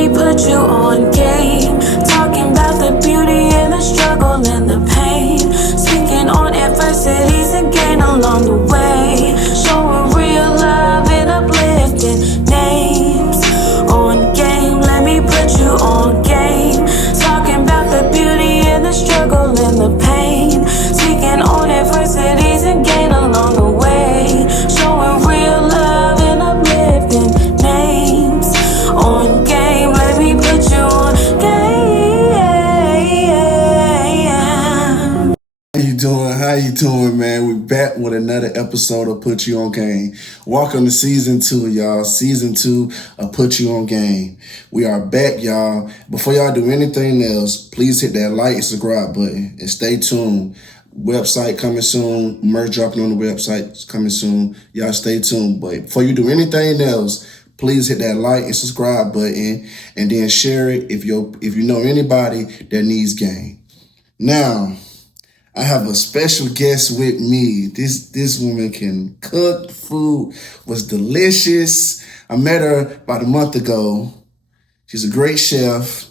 me put you on game. Talking about the beauty and the struggle and the pain. Speaking on adversities and gain along the way. Showing real love and uplifting names. On game, let me put you on game. Talking about the beauty and the struggle and the pain. Speaking on adversities and gain along the way. Showing real love and uplifting names. On game, let me put you on game. How you doing, man? We're back with another episode of Put You On Game. Welcome to season 2, y'all. Season 2 of Put You On Game. We are back, y'all. Before y'all do anything else, please hit that like and subscribe button and stay tuned. Website coming soon. Merch dropping on the website coming soon. Y'all stay tuned. But before you do anything else, please hit that like and subscribe button and then share it if you know anybody that needs game. Now, I have a special guest with me. This woman can cook. The food was delicious. I met her about a month ago. She's a great chef.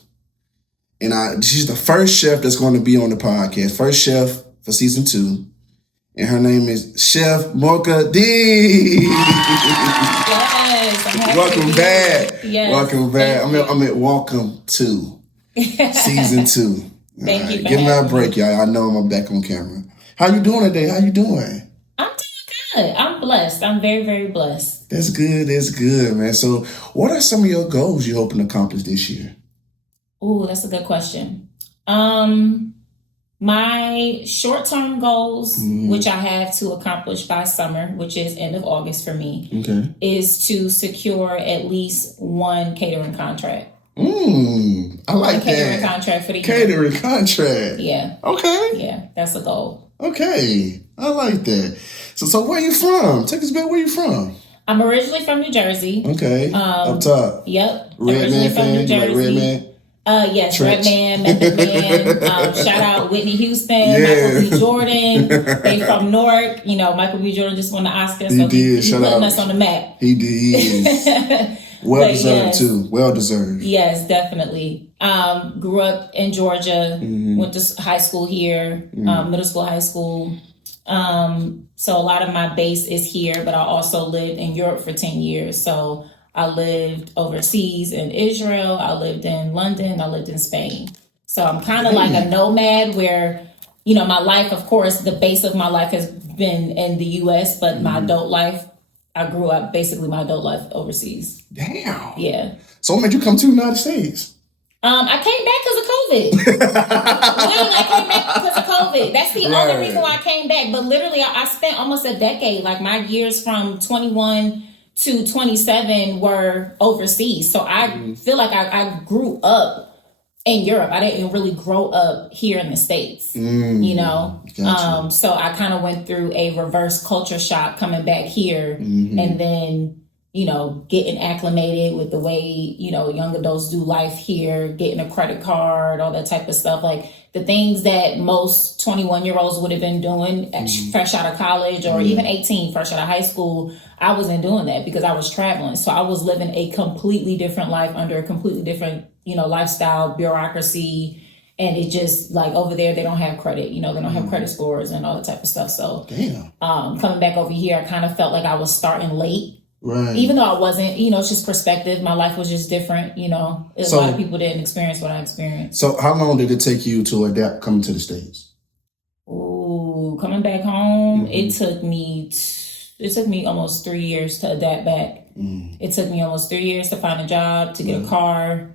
And she's the first chef that's going to be on the podcast. First chef for season 2. And her name is Chef Moccoa D. Yes, welcome back. Yes, welcome back. I'm at welcome to season 2. Thank you. Give me a break, y'all. I know I'm back on camera. How you doing today? How you doing? I'm doing good. I'm blessed. I'm very, very blessed. That's good. That's good, man. So what are some of your goals you're hoping to accomplish this year? Ooh, that's a good question. My short-term goals, which I have to accomplish by summer, which is end of August for me, is to secure at least one catering contract. I like catering that. Contract for the catering year. Contract. Yeah. Okay. Yeah, that's a goal. Okay. I like that. So where you from? Take us back. Where you from? I'm originally from New Jersey. Okay. Up top. Yep. Red Man fan? You like Red Man? Yes, Trench. Red Man, Method Man. Shout out Whitney Houston, Michael B. Jordan. They from Newark. You know, Michael B. Jordan just won the Oscar, so he's putting us on the map. He did. He is. Well deserved too. Well deserved. Yes, definitely. Grew up in Georgia. Went to high school here. Middle school, high school. So a lot of my base is here, but I also lived in Europe for 10 years. So I lived overseas in Israel. I lived in London. I lived in Spain. So I'm kind of like a nomad where, you know, my life, of course, the base of my life has been in the U.S., but my adult life, I grew up basically my adult life overseas. Damn. Yeah. So what made you come to the United States? I came back because of COVID. Literally, I came back because of COVID. That's the only reason why I came back. But literally, I spent almost a decade. Like my years from 21 to 27 were overseas. So I feel like I grew up in Europe. I didn't really grow up here in the States, you know? Gotcha. So I kind of went through a reverse culture shock coming back here and then, you know, getting acclimated with the way, you know, young adults do life here, getting a credit card, all that type of stuff. Like the things that most 21-year-olds would have been doing fresh out of college or even 18, fresh out of high school. I wasn't doing that because I was traveling. So I was living a completely different life under a completely different, you know, lifestyle, bureaucracy. And it just like over there, they don't have credit, you know, they don't have credit scores and all that type of stuff. So coming back over here, I kind of felt like I was starting late. Right. Even though I wasn't, you know, it's just perspective. My life was just different, you know. A lot of people didn't experience what I experienced. So how long did it take you to adapt coming to the States? Ooh, coming back home, it took me almost 3 years to adapt back. It took me almost 3 years to find a job, to get a car,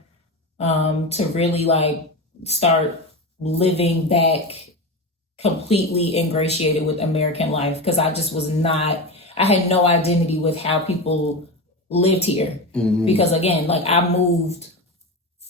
to really like start living back completely ingratiated with American life because I just was not. I had no identity with how people lived here because again, like I moved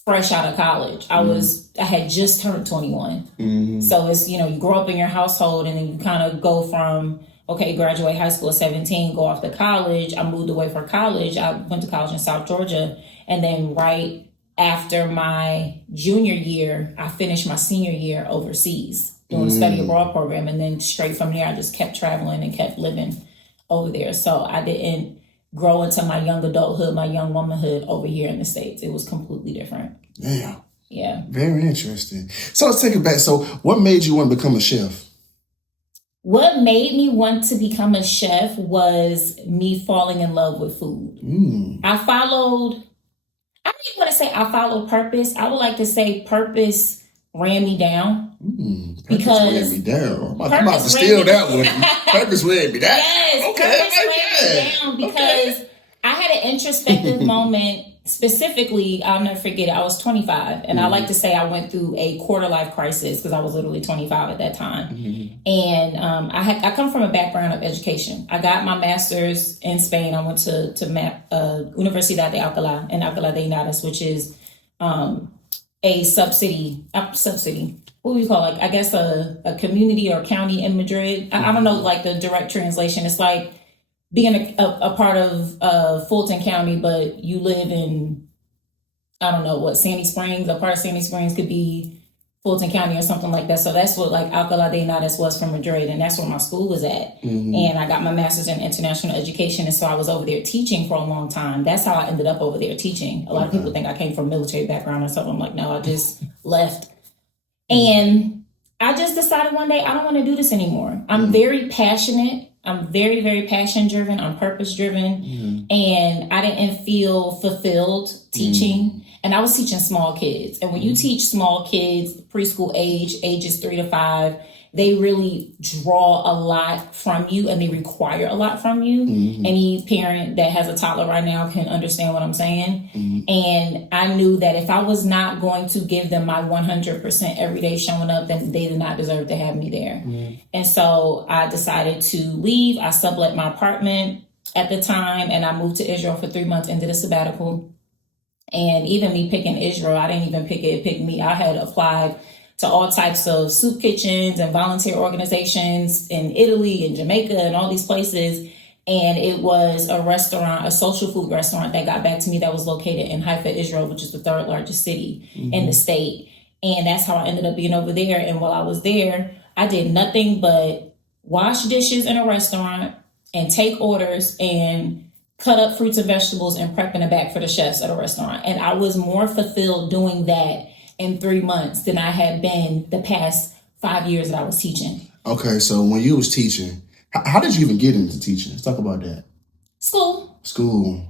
fresh out of college. I had just turned 21. So it's, you know, you grow up in your household and then you kind of go from, okay, graduate high school at 17, go off to college. I moved away for college. I went to college in South Georgia. And then right after my junior year, I finished my senior year overseas doing a study abroad program. And then straight from there, I just kept traveling and kept living over there. So I didn't grow into my young adulthood, my young womanhood over here in the States. It was completely different. Yeah. Yeah. Very interesting. So let's take it back. So what made you want to become a chef? What made me want to become a chef was me falling in love with food. I don't even want to say I followed purpose. I would like to say purpose ran me down. Because ran me down. I'm about to steal that one. Purpose ran me down. Yes, okay. Purpose ran me down because I had an introspective moment. Specifically, I'll never forget it. I was 25, and I like to say I went through a quarter life crisis because I was literally 25 at that time. And I come from a background of education. I got my master's in Spain. I went to Universidad de Alcalá in Alcalá de Henares, which is a subsidy. What do you call it? I guess a community or county in Madrid. I don't know, like the direct translation. It's like being a part of Fulton County, but you live in, I don't know what, Sandy Springs. A part of Sandy Springs could be Fulton County or something like that. So that's what like Alcalá de Henares was from Madrid, and that's where my school was at. And I got my master's in international education, and so I was over there teaching for a long time. That's how I ended up over there teaching. A lot of people think I came from a military background or something. I'm like, no, I just left. And I just decided one day I don't want to do this anymore. I'm very passionate. I'm very, very passion driven. I'm purpose driven. And I didn't feel fulfilled teaching. And I was teaching small kids. And when you teach small kids, preschool age, ages 3 to 5, they really draw a lot from you and they require a lot from you. Any parent that has a toddler right now can understand what I'm saying. And I knew that if I was not going to give them my 100% every day showing up, then they did not deserve to have me there. And so I decided to leave. I sublet my apartment at the time and I moved to Israel for 3 months and did a sabbatical. And even me picking Israel, I didn't even pick it, it picked me. I had applied to all types of soup kitchens and volunteer organizations in Italy and Jamaica and all these places. And it was a restaurant, a social food restaurant that got back to me that was located in Haifa, Israel, which is the 3rd largest city in the state. And that's how I ended up being over there. And while I was there, I did nothing but wash dishes in a restaurant and take orders and cut up fruits and vegetables and prep in the back for the chefs at a restaurant. And I was more fulfilled doing that in 3 months than I had been the past 5 years that I was teaching. Okay, so when you was teaching, how did you even get into teaching? Let's talk about that. School.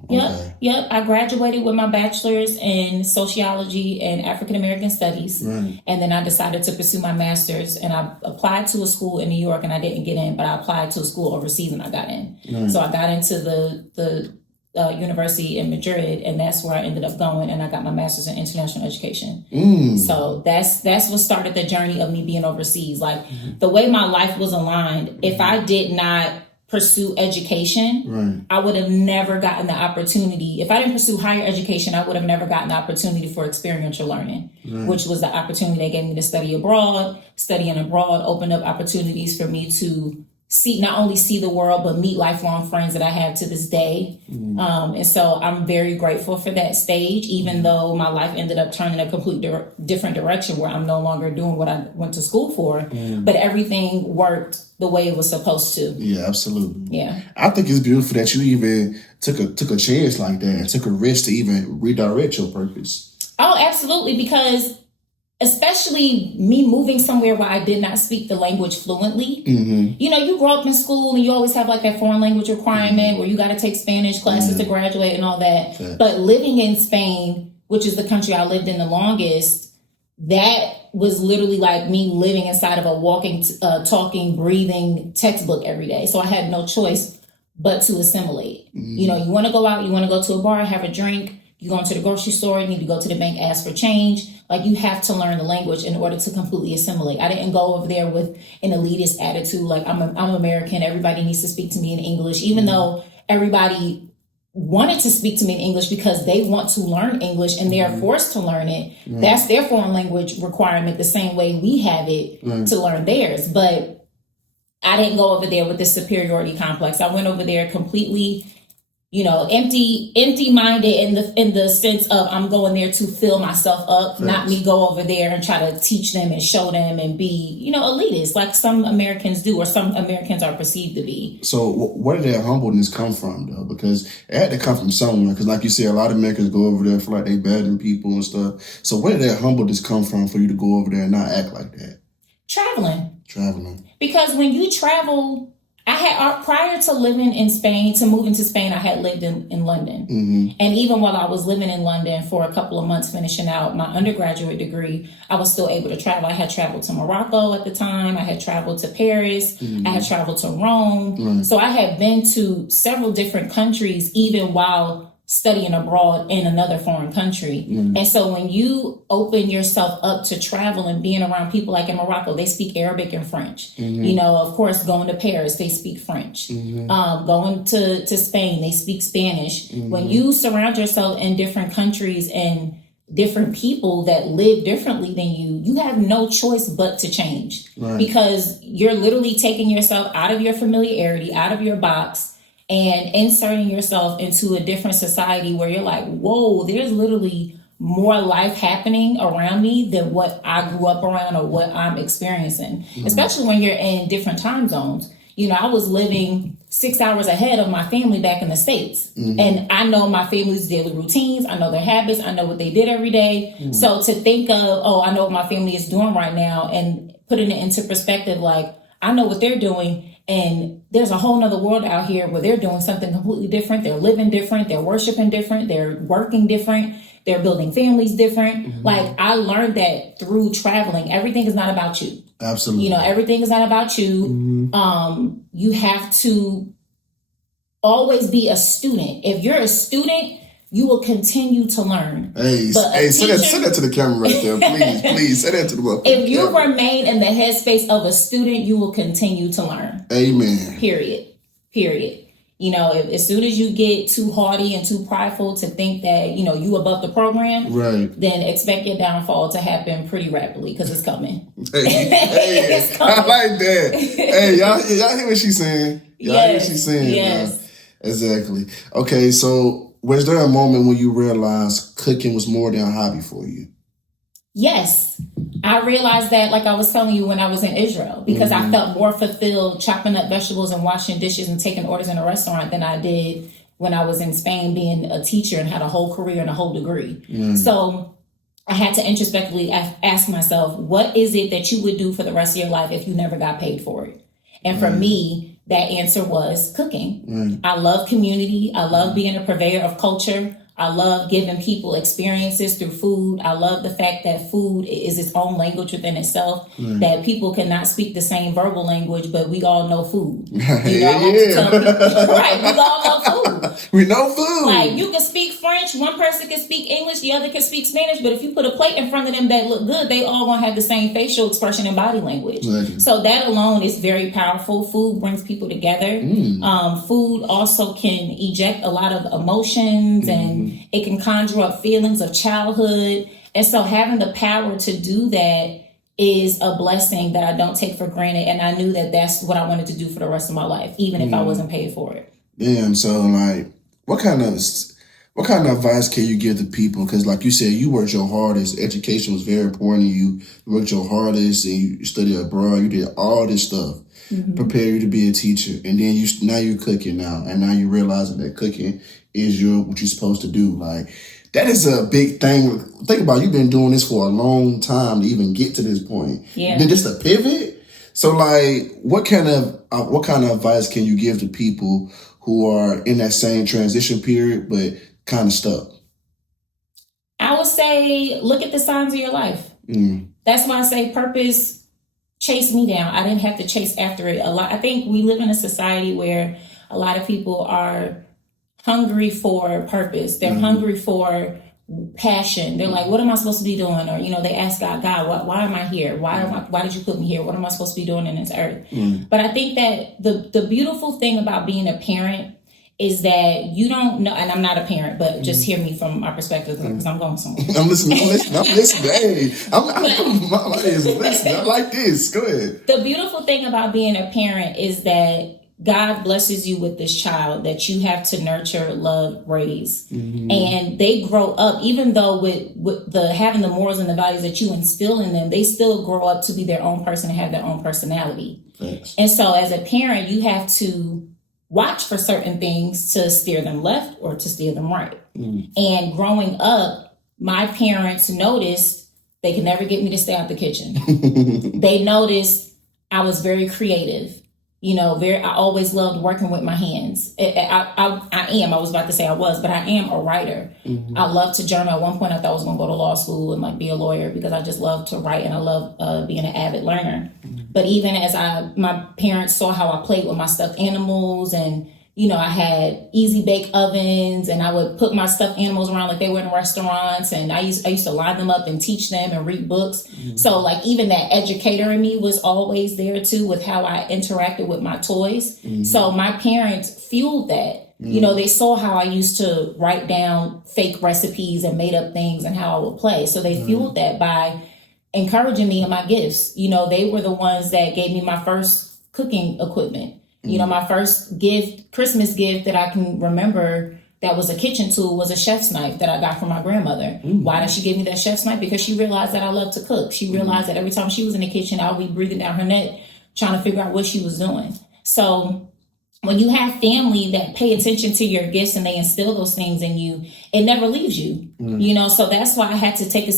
Okay. Yep. I graduated with my bachelor's in sociology and African American studies. And then I decided to pursue my master's and I applied to a school in New York and I didn't get in, but I applied to a school overseas and I got in. So I got into the university in Madrid, and that's where I ended up going, and I got my master's in international education. So that's what started the journey of me being overseas. Like the way my life was aligned, if I did not pursue education, I would have never gotten the opportunity. If I didn't pursue higher education, I would have never gotten the opportunity for experiential learning, which was the opportunity they gave me to study abroad. Studying abroad opened up opportunities for me to not only see the world, but meet lifelong friends that I have to this day. And so I'm very grateful for that stage, even though my life ended up turning a complete different direction where I'm no longer doing what I went to school for, but everything worked the way it was supposed to. Yeah, absolutely. Yeah. I think it's beautiful that you even took a chance like that and took a risk to even redirect your purpose. Oh, absolutely. Because especially me moving somewhere where I did not speak the language fluently. You know, you grow up in school and you always have like that foreign language requirement where you got to take Spanish classes to graduate and all that. But living in Spain, which is the country I lived in the longest, that was literally like me living inside of a walking, talking, breathing textbook every day. So I had no choice but to assimilate. You know, you want to go out, you want to go to a bar, have a drink, you go into the grocery store, you need to go to the bank, ask for change. Like you have to learn the language in order to completely assimilate. I didn't go over there with an elitist attitude. Like I'm American. Everybody needs to speak to me in English, even though everybody wanted to speak to me in English because they want to learn English and they're forced to learn it. That's their foreign language requirement, the same way we have it to learn theirs. But I didn't go over there with this superiority complex. I went over there completely, empty-minded in the sense of I'm going there to fill myself up, not me go over there and try to teach them and show them and be, elitist like some Americans do, or some Americans are perceived to be. So where did that humbleness come from, though? Because it had to come from somewhere. Because like you said, a lot of Americans go over there for like they better than people and stuff. So where did that humbleness come from for you to go over there and not act like that? Traveling. Because when you travel, I had, prior to living in Spain, to moving to Spain, I had lived in London. Mm-hmm. And even while I was living in London for a couple of months, finishing out my undergraduate degree, I was still able to travel. I had traveled to Morocco at the time. I had traveled to Paris. Mm-hmm. I had traveled to Rome. Right. So I had been to several different countries, even while studying abroad in another foreign country. Mm. And so when you open yourself up to travel and being around people, like in Morocco, they speak Arabic and French. Mm-hmm. Of course, going to Paris, they speak French. Mm-hmm. Going to Spain, they speak Spanish. Mm-hmm. When you surround yourself in different countries and different people that live differently than you have no choice but to change. Right. Because you're literally taking yourself out of your familiarity, out of your box, and inserting yourself into a different society where you're like, whoa, there's literally more life happening around me than what I grew up around or what I'm experiencing, especially when you're in different time zones. I was living 6 hours ahead of my family back in the States. Mm-hmm. And I know my family's daily routines. I know their habits. I know what they did every day. Mm-hmm. So to think of, I know what my family is doing right now, and putting it into perspective, like, I know what they're doing. And there's a whole nother world out here where they're doing something completely different. They're living different. They're worshiping different. They're working different. They're building families different. Mm-hmm. Like, I learned that through traveling. Everything is not about you. Absolutely. Everything is not about you. Mm-hmm. You have to always be a student. If you're a student, you will continue to learn. Hey, say that to the camera right there, please. Say that to the world. If you remain in the headspace of a student, you will continue to learn. Amen. Period. As soon as you get too haughty and too prideful to think that, you above the program, right, then expect your downfall to happen pretty rapidly, because it's coming. Hey, it's coming. I like that. Hey, y'all hear what she's saying? Y'all hear what she's saying? Yes. Exactly. Okay, so was there a moment when you realized cooking was more than a hobby for you? Yes. I realized that, like I was telling you, when I was in Israel, because I felt more fulfilled chopping up vegetables and washing dishes and taking orders in a restaurant than I did when I was in Spain being a teacher and had a whole career and a whole degree. So I had to introspectively ask myself, what is it that you would do for the rest of your life if you never got paid for it? And for me, that answer was cooking. I love community. I love being a purveyor of culture. I love giving people experiences through food. I love the fact that food is its own language within itself, that people cannot speak the same verbal language, but we all know food. Right, we all know food. We know food. Like, you can speak French, one person can speak English, the other can speak Spanish, but if you put a plate in front of them that look good, they all gonna have the same facial expression and body language. So that alone is very powerful. Food brings people together. Food also can eject a lot of emotions, and it can conjure up feelings of childhood. And so having the power to do that is a blessing that I don't take for granted. And I knew that that's what I wanted to do for the rest of my life, even if I wasn't paid for it. Damn. So, like, what kind of advice can you give to people? Because, like you said, you worked your hardest. Education was very important to you. You worked your hardest, and you studied abroad. You did all this stuff, prepare you to be a teacher, and then now you're cooking now, and now you're realizing that cooking is what you're supposed to do. Like, that is a big thing. Think about it, you've been doing this for a long time to even get to this point. Yeah. Then just a pivot. So, like, what kind of advice can you give to people who are in that same transition period but kind of stuck? I would say, look at the signs of your life. That's why I say purpose chased me down. I didn't have to chase after it a lot. I think we live in a society where a lot of people are hungry for purpose. They're hungry for passion. They're like, what am I supposed to be doing? Or, they ask God, why am I here? Why did you put me here? What am I supposed to be doing in this earth? But I think that the beautiful thing about being a parent is that you don't know, and I'm not a parent, but just hear me from my perspective, because I'm going somewhere. I'm listening. Hey, my ears are listening. I like this. Go ahead. The beautiful thing about being a parent is that God blesses you with this child that you have to nurture, love, raise. And they grow up, even though with the having the morals and the values that you instill in them, they still grow up to be their own person and have their own personality. Thanks. And so as a parent, you have to watch for certain things to steer them left or to steer them right. And growing up, my parents noticed they could never get me to stay out the kitchen. They noticed I was very creative. You know, I always loved working with my hands. I was about to say I was, but I am a writer. I love to journal. At one point, I thought I was going to go to law school and like be a lawyer because I just love to write and I love being an avid learner. But even as my parents saw how I played with my stuffed animals and, you know, I had easy bake ovens and I would put my stuffed animals around like they were in restaurants. And I used to line them up and teach them and read books. So like even that educator in me was always there too with how I interacted with my toys. So my parents fueled that. You know, they saw how I used to write down fake recipes and made up things and how I would play. So they fueled that by encouraging me in my gifts. You know, they were the ones that gave me my first cooking equipment. You know, my first Christmas gift that I can remember that was a kitchen tool was a chef's knife that I got from my grandmother. Why did she give me that chef's knife? Because she realized that I love to cook. She realized that every time she was in the kitchen, I would be breathing down her neck, trying to figure out what she was doing. So when you have family that pay attention to your gifts and they instill those things in you, it never leaves you. You know, so that's why I had to take a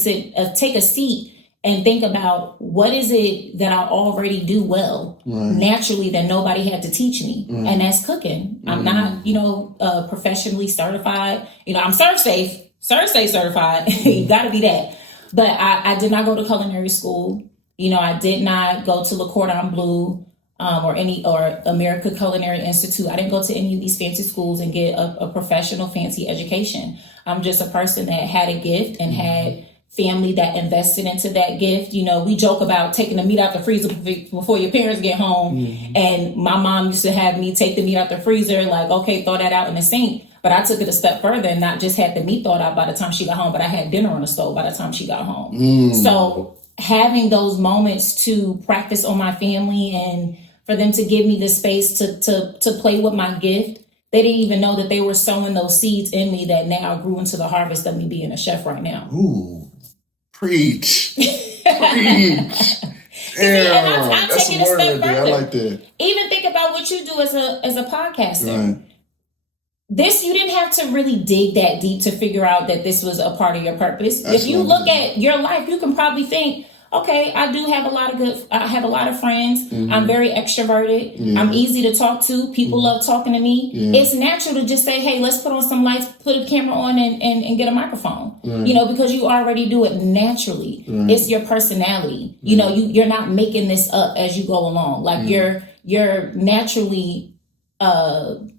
seat and think about what is it that I already do well naturally that nobody had to teach me. And that's cooking. I'm not, you know, professionally certified. You know, I'm serve safe certified. You got to be that. But I did not go to culinary school. You know, I did not go to Le Cordon Bleu or America Culinary Institute. I didn't go to any of these fancy schools and get a professional fancy education. I'm just a person that had a gift and had family that invested into that gift. You know, we joke about taking the meat out the freezer before your parents get home. And my mom used to have me take the meat out the freezer, like, okay, throw that out in the sink. But I took it a step further and not just had the meat thawed out by the time she got home, but I had dinner on the stove by the time she got home. So having those moments to practice on my family and for them to give me the space to play with my gift, they didn't even know that they were sowing those seeds in me that now grew into the harvest of me being a chef right now. Ooh. Preach. Preach. And I'll That's take a it a word step right there. I further. like that. Even think about what you do as a podcaster. Right. This, you didn't have to really dig that deep to figure out that this was a part of your purpose. That's if you what look at your life, you can probably think, okay, I have a lot of friends. I'm very extroverted. I'm easy to talk to. People love talking to me. It's natural to just say, hey, let's put on some lights, put a camera on and get a microphone, you know, because you already do it naturally. It's your personality. You know, you're not making this up as you go along. Like you're naturally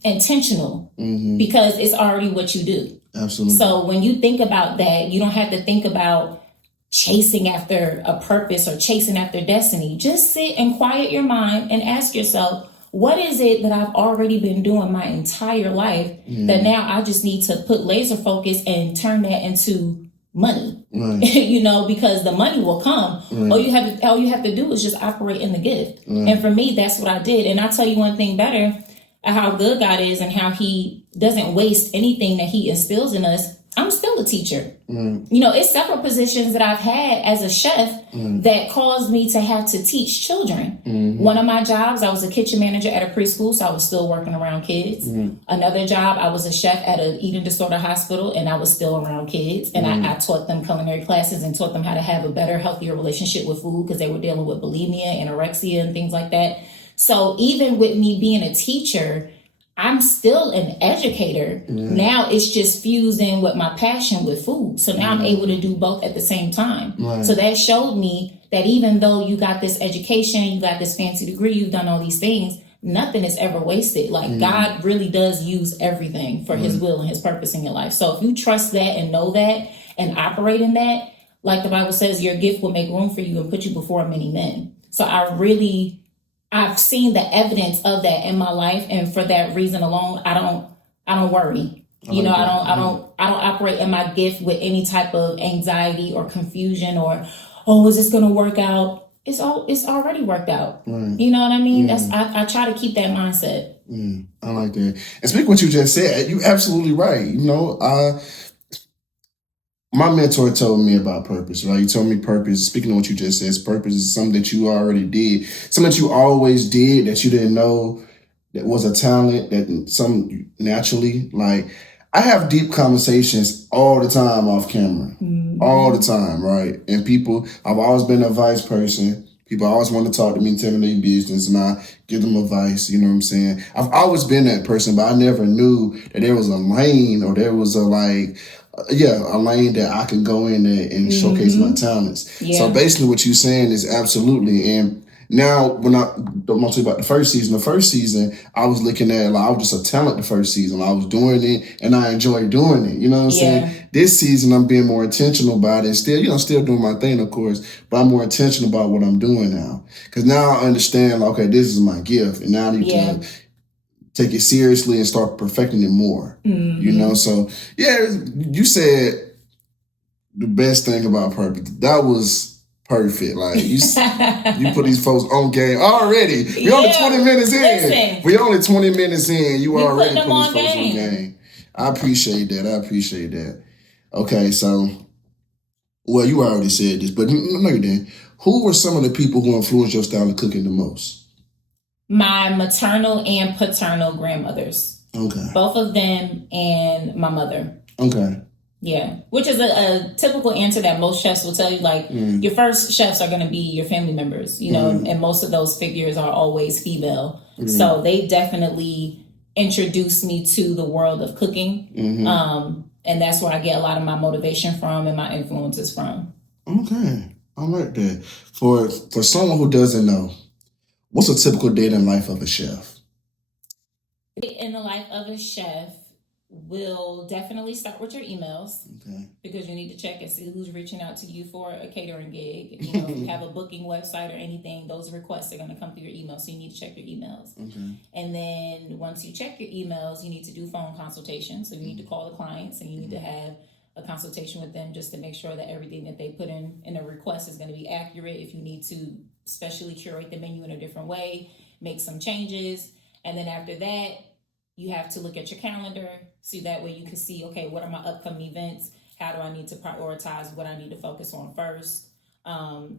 intentional because it's already what you do. Absolutely. So when you think about that, you don't have to think about chasing after a purpose or chasing after destiny. Just sit and quiet your mind and ask yourself, what is it that I've already been doing my entire life that now I just need to put laser focus and turn that into money? You know, because the money will come. All you have to do is just operate in the gift. And for me, that's what I did. And I'll tell you one thing better, how good God is and how he doesn't waste anything that he instills in us. I'm still a teacher. You know, it's several positions that I've had as a chef that caused me to have to teach children. One of my jobs, I was a kitchen manager at a preschool, so I was still working around kids. Another job, I was a chef at an eating disorder hospital, and I was still around kids. And I taught them culinary classes and taught them how to have a better, healthier relationship with food because they were dealing with bulimia, anorexia, and things like that. So even with me being a teacher, I'm still an educator. Now it's just fusing with my passion with food. So now I'm able to do both at the same time. So that showed me that even though you got this education, you got this fancy degree, you've done all these things, nothing is ever wasted. Like God really does use everything for his will and his purpose in your life. So if you trust that and know that and operate in that, like the Bible says, your gift will make room for you and put you before many men. So I've seen the evidence of that in my life, and for that reason alone, I don't worry. You know, I don't operate in my gift with any type of anxiety or confusion or, oh, is this going to work out? it's already worked out. Right. You know what I mean? Yeah. I try to keep that mindset. I like that. And speak what you just said. You absolutely right. You know, my mentor told me about purpose, right? He told me purpose, speaking of what you just said, purpose is something that you already did, something that you always did that you didn't know that was a talent, that some naturally. Like, I have deep conversations all the time off camera, all the time, right? And people, I've always been an advice person. People always want to talk to me and tell me their business, and I give them advice, you know what I'm saying? I've always been that person, but I never knew that there was a lane or there was a lane that I can go in there and showcase my talents. Yeah. So basically what you're saying is absolutely. And now when I'm talking about the first season, I was looking at, like, I was just a talent the first season. I was doing it and I enjoyed doing it. You know what I'm saying? This season I'm being more intentional about it. Still doing my thing, of course, but I'm more intentional about what I'm doing now. Because now I understand, like, okay, this is my gift. And now I need to take it seriously and start perfecting it more. You know, so yeah, you said the best thing about purpose. That was perfect. Like, you put these folks on game already. We only 20 minutes in. Listen, we only 20 minutes in. You already put these folks game. on game. I appreciate that. Okay, so, well, you already said this, but no, you didn't. Who were some of the people who influenced your style of cooking the most? My maternal and paternal grandmothers. Okay. Both of them and my mother. Okay. Yeah. Which is a typical answer that most chefs will tell you. Like, your first chefs are going to be your family members, you know, and most of those figures are always female. So they definitely introduced me to the world of cooking. And that's where I get a lot of my motivation from and my influences from. Okay. I like that. For someone who doesn't know, what's a typical day in the life of a chef? In the life of a chef will definitely start with your emails. Okay. Because you need to check and see who's reaching out to you for a catering gig. You know, if you have a booking website or anything, those requests are going to come through your email. So you need to check your emails. Okay. And then once you check your emails, you need to do phone consultations. So you need to call the clients and you need to have a consultation with them just to make sure that everything that they put in a request is going to be accurate. If you need to specially curate the menu in a different way, make some changes. And then after that, you have to look at your calendar, so that way you can see, okay, what are my upcoming events? How do I need to prioritize what I need to focus on first?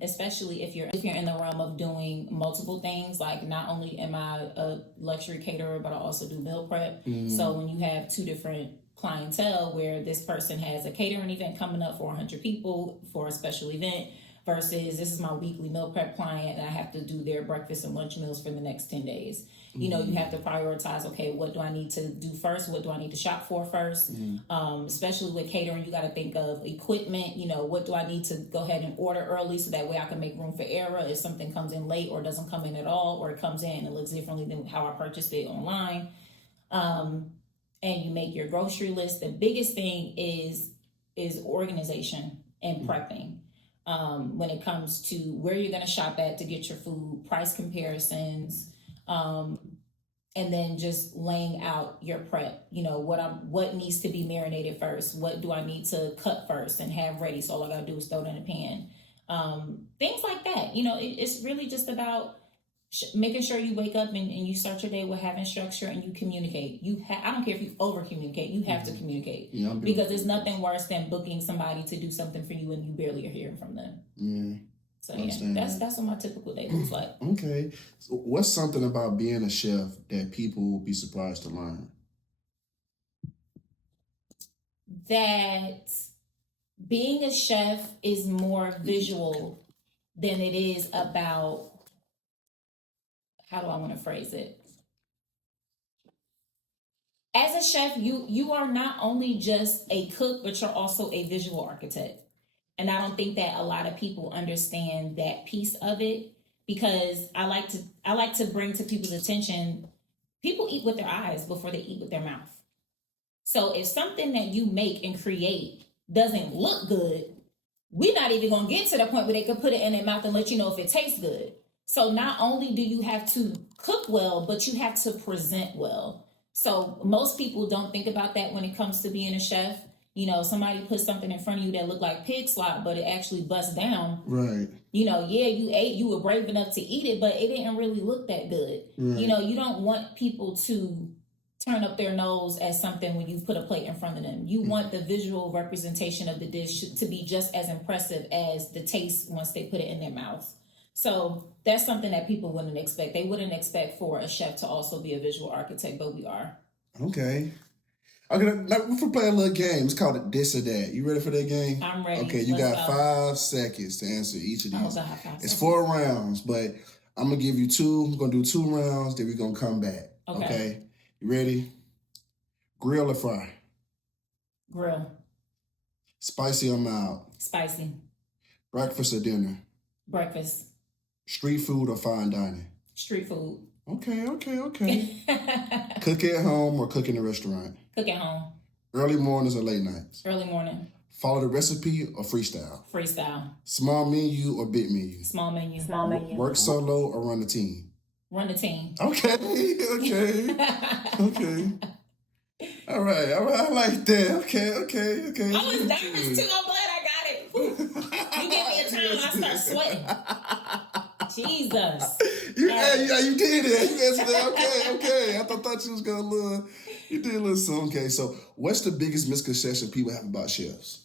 Especially if you're in the realm of doing multiple things, like not only am I a luxury caterer, but I also do meal prep. So when you have two different clientele where this person has a catering event coming up for 100 people for a special event versus this is my weekly meal prep client and I have to do their breakfast and lunch meals for the next 10 days. You know, you have to prioritize, okay, what do I need to do first? What do I need to shop for first? Especially with catering, you got to think of equipment. You know, what do I need to go ahead and order early so that way I can make room for error if something comes in late or doesn't come in at all, or it comes in and it looks differently than how I purchased it online. And you make your grocery list. The biggest thing is organization and prepping. When it comes to where you're going to shop at to get your food, price comparisons, and then just laying out your prep. You know, what needs to be marinated first? What do I need to cut first and have ready? So all I got to do is throw it in a pan. Things like that. You know, it's really just about making sure you wake up and you start your day with having structure and you communicate. I don't care if you over communicate, you have to communicate. Yeah, because there's nothing worse than booking somebody to do something for you and you barely are hearing from them. Yeah. So yeah, that's what my typical day looks like. Okay. So what's something about being a chef that people will be surprised to learn? That being a chef is more visual than it is about, how do I want to phrase it? As a chef, you are not only just a cook, but you're also a visual architect. And I don't think that a lot of people understand that piece of it, because I like to bring to people's attention, people eat with their eyes before they eat with their mouth. So if something that you make and create doesn't look good, we're not even going to get to the point where they can put it in their mouth and let you know if it tastes good. So not only do you have to cook well, but you have to present well. So most people don't think about that when it comes to being a chef. You know, somebody put something in front of you that looked like pig slop, but it actually busts down. Right. You know, yeah, you ate, you were brave enough to eat it, but it didn't really look that good. Right. You know, you don't want people to turn up their nose at something when you put a plate in front of them. You want the visual representation of the dish to be just as impressive as the taste once they put it in their mouth. So that's something that people wouldn't expect. They wouldn't expect for a chef to also be a visual architect, but we are. Okay. We're playing a little game. It's called This or That. You ready for that game? I'm ready. Okay, you got 5 seconds to answer each of these. Oh, God, 5 seconds. It's 4 rounds, but I'm going to give you 2. I'm going to do 2 rounds, then we're going to come back. Okay? You ready? Grill or fry? Grill. Spicy or mild? Spicy. Breakfast or dinner? Breakfast. Street food or fine dining? Street food. Okay. Cook at home or cook in a restaurant? Cook at home. Early mornings or late nights? Early morning. Follow the recipe or freestyle? Freestyle. Small menu or big menu? Small menu. Work solo or run a team? Run the team. Okay. All right. I like that. Okay. I was nervous too. I'm glad I got it. You give me a time, I start sweating. Jesus. You did it. You answered that. Okay. I thought you was gonna you did a little something. Okay, so what's the biggest misconception people have about chefs?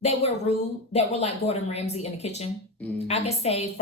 They were rude. That were like Gordon Ramsay in the kitchen. Mm-hmm. I could say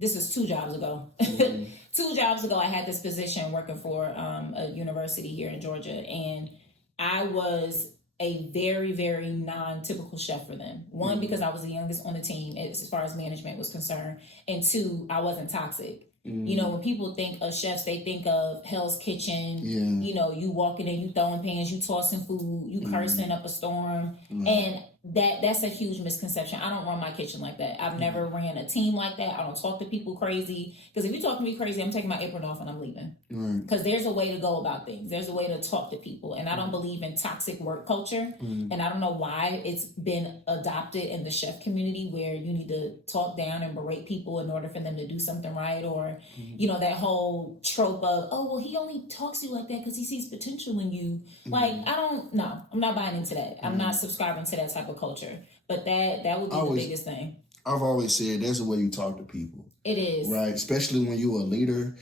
this is 2 jobs ago. Mm-hmm. 2 jobs ago, I had this position working for a university here in Georgia, and I was a very, very non-typical chef for them. 1, because I was the youngest on the team as far as management was concerned, and 2, I wasn't toxic. You know, when people think of chefs, they think of Hell's Kitchen. Yeah. You know, you walking in, you throwing pans, you tossing food, you cursing up a storm. And that's a huge misconception. I don't run my kitchen like that. I've never ran a team like that. I don't talk to people crazy. Because if you talk to me crazy, I'm taking my apron off and I'm leaving. Because there's a way to go about things. There's a way to talk to people. And I don't believe in toxic work culture. And I don't know why it's been adopted in the chef community where you need to talk down and berate people in order for them to do something right. Or, you know, that whole trope of, oh, well, he only talks to you like that because he sees potential in you. Like, I'm not buying into that. I'm not subscribing to that type of culture. But that would be the biggest thing. I've always said that's the way you talk to people. It is. Right? Especially when you're a leader.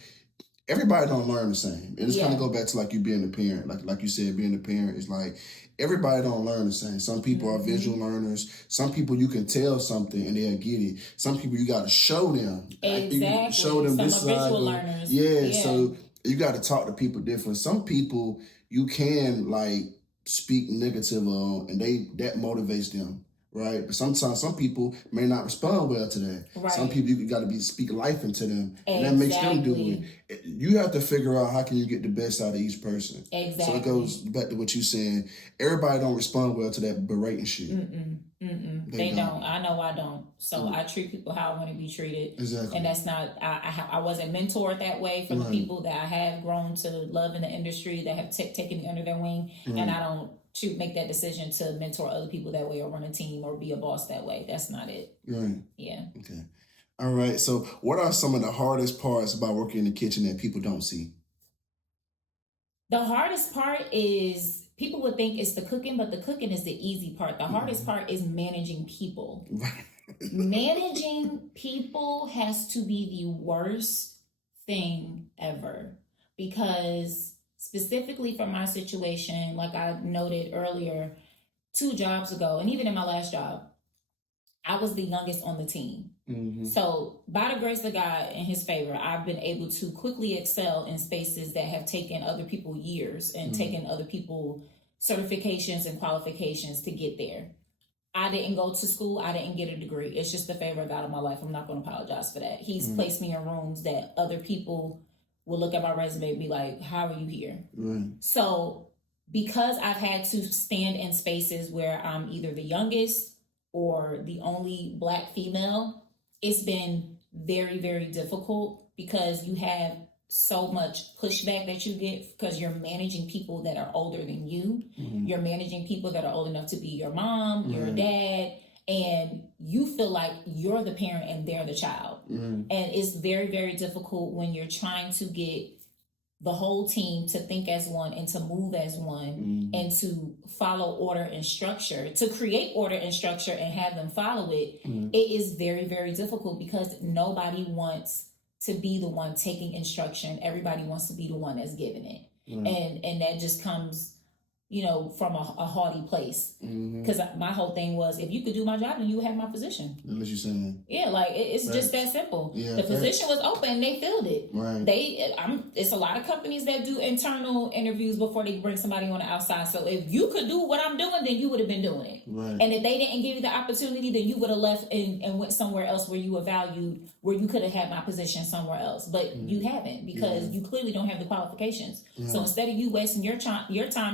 Everybody don't learn the same. And it's kind of go back to like you being a parent. Like you said, being a parent is like everybody don't learn the same. Some people are visual learners. Some people you can tell something and they'll get it. Some people you got to show them. Exactly. Like, show them Some this are side. visual learners. Yeah, so you got to talk to people different. Some people you can like speak negative on and that motivates them. Right, but sometimes some people may not respond well to that. Right. Some people you got to speak life into them, and that makes them do it. You have to figure out how can you get the best out of each person. Exactly. So it goes back to what you saying. Everybody don't respond well to that berating shit. They don't. I know I don't. So I treat people how I want to be treated. Exactly. And that's not. I wasn't mentored that way for the people that I have grown to love in the industry that have taken me under their wing, and I don't make that decision to mentor other people that way or run a team or be a boss that way. That's not it. Right. Yeah. Okay. All right. So what are some of the hardest parts about working in the kitchen that people don't see? The hardest part is people would think it's the cooking, but the cooking is the easy part. The hardest part is managing people. Managing people has to be the worst thing ever because specifically for my situation, like I noted earlier, 2 jobs ago, and even in my last job, I was the youngest on the team. So by the grace of God and his favor, I've been able to quickly excel in spaces that have taken other people years and taken other people certifications and qualifications to get there. I didn't go to school. I didn't get a degree. It's just the favor of God in my life. I'm not going to apologize for that. He's placed me in rooms that other people will look at my resume and be like, how are you here? So because I've had to stand in spaces where I'm either the youngest or the only Black female, it's been very, very difficult because you have so much pushback that you get because you're managing people that are older than you. You're managing people that are old enough to be your mom, your dad, and you feel like you're the parent and they're the child. And it's very, very difficult when you're trying to get the whole team to think as one and to move as one and to follow order and structure, to create order and structure and have them follow it, it is very, very difficult because nobody wants to be the one taking instruction. Everybody wants to be the one that's giving it. And that just comes, you know, from a haughty place. Because my whole thing was, if you could do my job, then you would have my position. That's what you're saying. Yeah, like it's just that simple. Yeah, the position was open, they filled it. Right. It's a lot of companies that do internal interviews before they bring somebody on the outside. So if you could do what I'm doing, then you would have been doing it. Right. And if they didn't give you the opportunity, then you would have left and went somewhere else where you were valued, where you could have had my position somewhere else. But you haven't, because you clearly don't have the qualifications. So instead of you wasting your time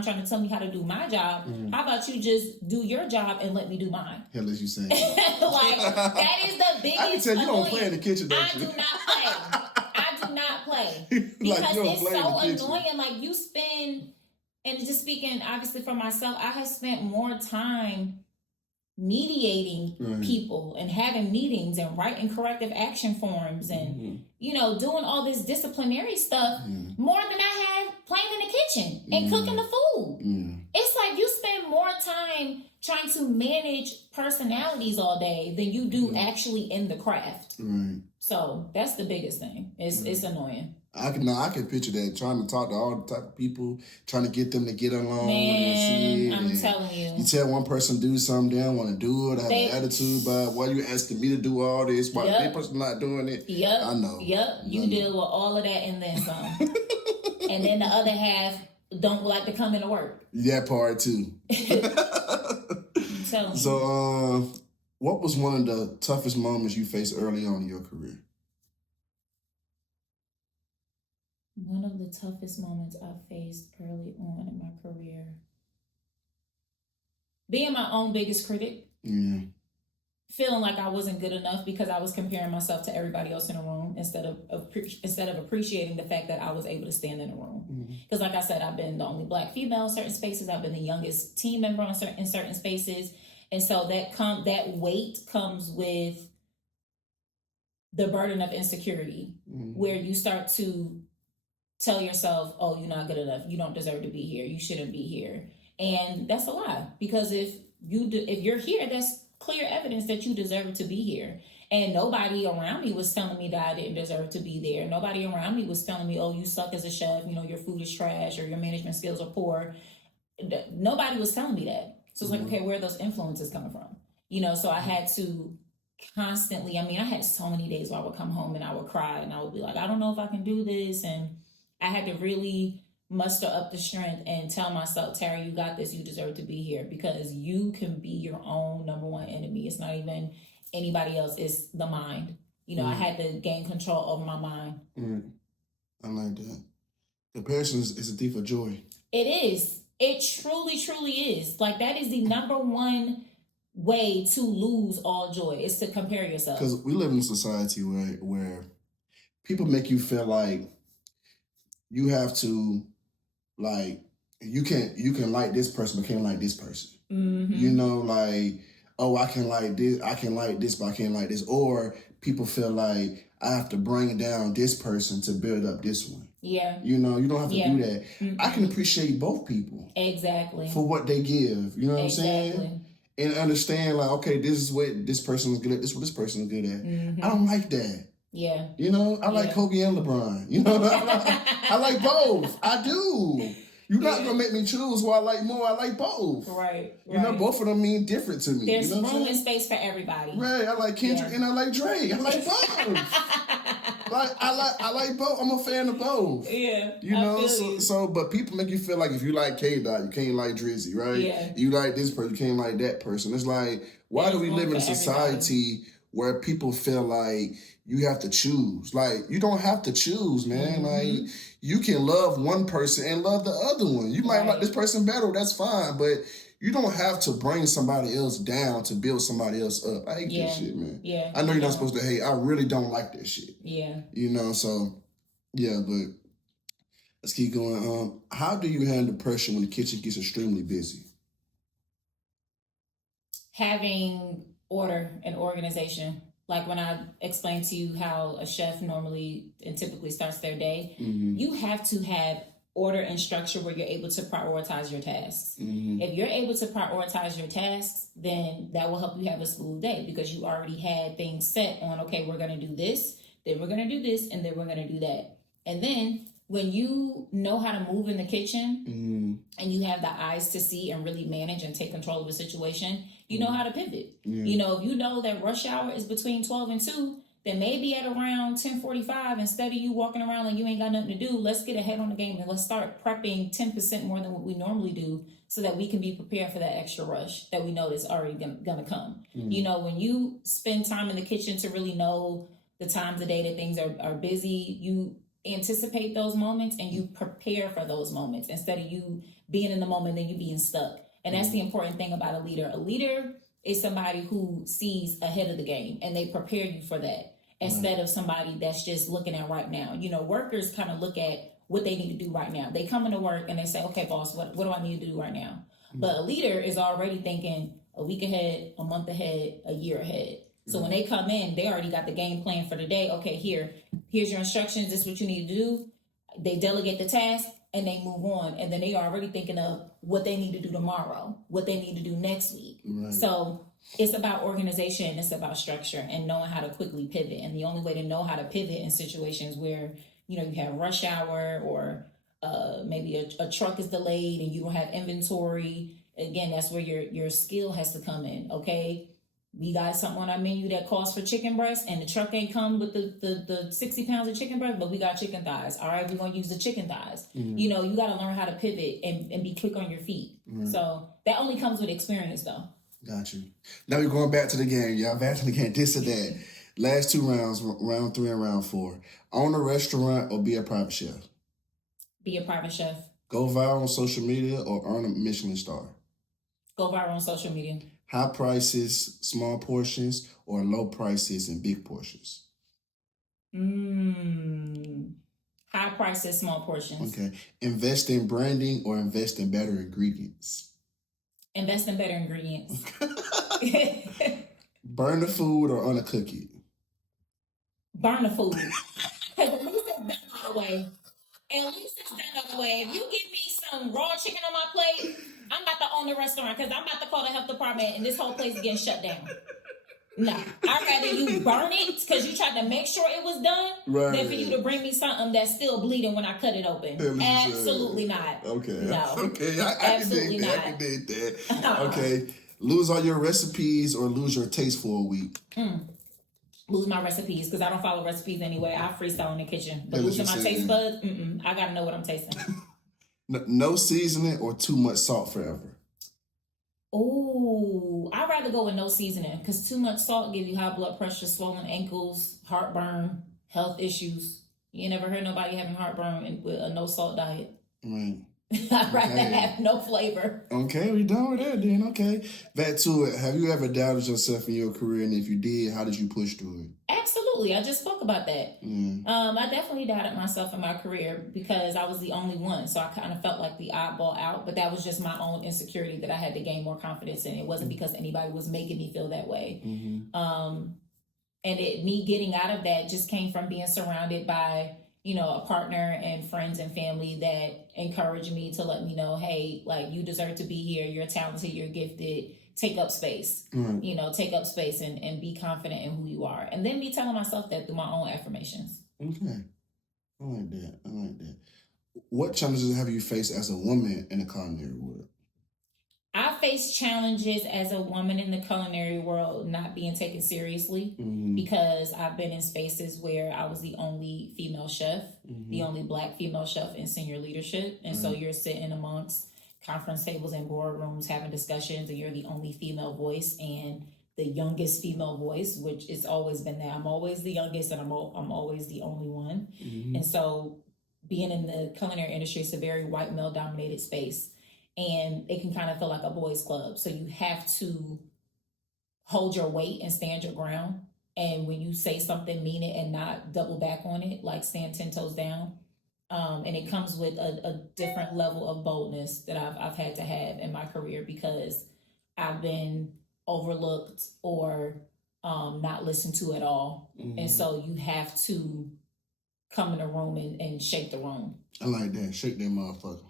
trying to tell me how to do my job, how about you just do your job and let me do mine? Hell, as you saying. Like, that is the biggest. I can tell you don't play in the kitchen, don't you? I do not play. I do not play. Like, Because you don't it's play in the so kitchen. annoying. Like, you spend, and just speaking obviously for myself, I have spent more time mediating people and having meetings and writing corrective action forms and you know, doing all this disciplinary stuff more than I have playing in the kitchen and cooking the food. It's like you spend more time trying to manage personalities all day than you do actually in the craft. So that's the biggest thing. It's annoying. I can picture that, trying to talk to all the type of people, trying to get them to get along. Man, I'm telling you. You tell one person do something, they don't want to do it, have an attitude about why you asking me to do all this, why that person not doing it. I know. You deal with all of that and then some. And then the other half don't like to come into work. That part too. I'm telling you. So, what was one of the toughest moments you faced early on in your career? One of the toughest moments I faced early on in my career. Being my own biggest critic. Yeah. Feeling like I wasn't good enough because I was comparing myself to everybody else in the room instead of appreciating the fact that I was able to stand in the room. Because like I said, I've been the only Black female in certain spaces. I've been the youngest team member in certain spaces. And so that weight comes with the burden of insecurity, where you start to tell yourself, oh, you're not good enough. You don't deserve to be here. You shouldn't be here. And that's a lie, because if you're here, that's clear evidence that you deserve to be here. And nobody around me was telling me that I didn't deserve to be there. Nobody around me was telling me, oh, you suck as a chef. You know, your food is trash or your management skills are poor. Nobody was telling me that. So it's like, okay, where are those influences coming from? You know, so I had to constantly, I had so many days where I would come home and I would cry and I would be like, I don't know if I can do this. And I had to really muster up the strength and tell myself, Tara, you got this. You deserve to be here, because you can be your own number one enemy. It's not even anybody else. It's the mind. You know, I had to gain control over my mind. I like that. Comparison is a thief of joy. It is. It truly, truly is. Like, that is the number one way to lose all joy, is to compare yourself. Because we live in a society where people make you feel like you have to, like, you can like this person, but can't like this person. You know, like, oh, I can like this, but I can't like this. Or people feel like I have to bring down this person to build up this one. Yeah. You know, you don't have to do that. I can appreciate both people. Exactly. For what they give. You know what I'm saying? And understand, like, okay, this is what this person is good at, this is what this person is good at. I don't like that. Yeah. You know, I like Kobe and LeBron. You know, I like both. I do. You're not going to make me choose who I like more. I like both. Right. You know, both of them mean different to me. There's you know room and space for everybody. Right. I like Kendrick and I like Drake. I like both. Like, I like both. I'm a fan of both. Yeah. You know, so but people make you feel like if you like K-Dot, you can't like Drizzy, right? Yeah. You like this person, you can't like that person. It's like, why do we live in a society where people feel like you have to choose? Like, you don't have to choose, man. Like, you can love one person and love the other one. You might like this person better, that's fine, but you don't have to bring somebody else down to build somebody else up. I hate that shit, man. Yeah. I know you're not supposed to hate. I really don't like that shit. Yeah. You know, so, yeah, but let's keep going. How do you handle pressure when the kitchen gets extremely busy? Having order and organization. like when I explained to you how a chef normally and typically starts their day, Mm-hmm. you have to have order and structure where you're able to prioritize your tasks. Mm-hmm. If you're able to prioritize your tasks, then that will help you have a smooth day because you already had things set on, okay, we're going to do this, then we're going to do this, and then we're going to do that. And then when you know how to move in the kitchen and you have the eyes to see and really manage and take control of a situation, you know how to pivot. You know, if you know that rush hour is between 12 and 2, then maybe at around 10:45, instead of you walking around like you ain't got nothing to do, let's get ahead on the game and let's start prepping 10% more than what we normally do so that we can be prepared for that extra rush that we know is already gonna come. You know, when you spend time in the kitchen to really know the times of day that things are busy, you anticipate those moments and you prepare for those moments instead of you being in the moment and you being stuck. And that's the important thing about a leader. A leader is somebody who sees ahead of the game and they prepare you for that instead of somebody that's just looking at right now. You know, workers kind of look at what they need to do right now. They come into work and they say, okay, boss, what do I need to do right now? But a leader is already thinking a week ahead, a month ahead, a year ahead. So when they come in, they already got the game plan for the day. Okay, here's your instructions. This is what you need to do. They delegate the task and they move on. And then they are already thinking of what they need to do tomorrow, what they need to do next week. Right. So it's about organization. It's about structure and knowing how to quickly pivot. And the only way to know how to pivot in situations where, you know, you have rush hour or maybe a truck is delayed and you don't have inventory. Again, that's where your skill has to come in. Okay. We got something on our menu that calls for chicken breast and the truck ain't come with the 60 pounds of chicken breast, but we got chicken thighs. All right, we're going to use the chicken thighs. You know, you got to learn how to pivot and be quick on your feet. So that only comes with experience though. Got you. Now we're going back to the game. Y'all back to the game. This or that. Last 2 rounds, round 3 and round 4. Own a restaurant or be a private chef? Be a private chef. Go viral on social media or earn a Michelin star? Go viral on social media. High prices, small portions, or low prices and big portions? High prices, small portions. Okay. Invest in branding or invest in better ingredients? Invest in better ingredients. Burn the food or undercook it? Burn the food. Because at least it's done all the way. At least it's done all the way. If you give me some raw chicken on my plate, I'm about to own the restaurant because I'm about to call the health department and this whole place is getting shut down. No, I'd rather you burn it because you tried to make sure it was done than for you to bring me something that's still bleeding when I cut it open. Absolutely not. Okay. No. Okay. I Absolutely can dig that. not. I can dig that. Okay. Lose all your recipes or lose your taste for a week? Lose my recipes because I don't follow recipes anyway. I freestyle in the kitchen. But Yeah, losing what my you taste said. buds, I gotta know what I'm tasting. No seasoning or too much salt forever? Oh, I'd rather go with no seasoning because too much salt give you high blood pressure, swollen ankles, heartburn, health issues. You never heard nobody having heartburn with a no salt diet. Right. I'd rather have no flavor. Okay, we done with that then. Okay. Back to it. Have you ever doubted yourself in your career? And if you did, how did you push through it? Absolutely. I just spoke about that. I definitely doubted myself in my career because I was the only one. So I kind of felt like the oddball out, but that was just my own insecurity that I had to gain more confidence in. It wasn't because anybody was making me feel that way. And me getting out of that just came from being surrounded by, you know, a partner and friends and family that encouraged me to let me know, hey, like you deserve to be here. You're talented. You're gifted. Take up space, you know, take up space and be confident in who you are. And then me telling myself that through my own affirmations. Okay. I like that. What challenges have you faced as a woman in the culinary world? I faced challenges as a woman in the culinary world not being taken seriously because I've been in spaces where I was the only female chef, the only Black female chef in senior leadership. And so you're sitting amongst conference tables and boardrooms having discussions and you're the only female voice and the youngest female voice, which it's always been that. I'm always the youngest and I'm always the only one. And so being in the culinary industry is a very white male dominated space and it can kind of feel like a boys club. So you have to hold your weight and stand your ground. And when you say something, mean it and not double back on it, like stand 10 toes down. And it comes with a different level of boldness that I've had to have in my career because I've been overlooked or not listened to at all. And so you have to come in the room and shake the room. I like that. Shake that motherfucker.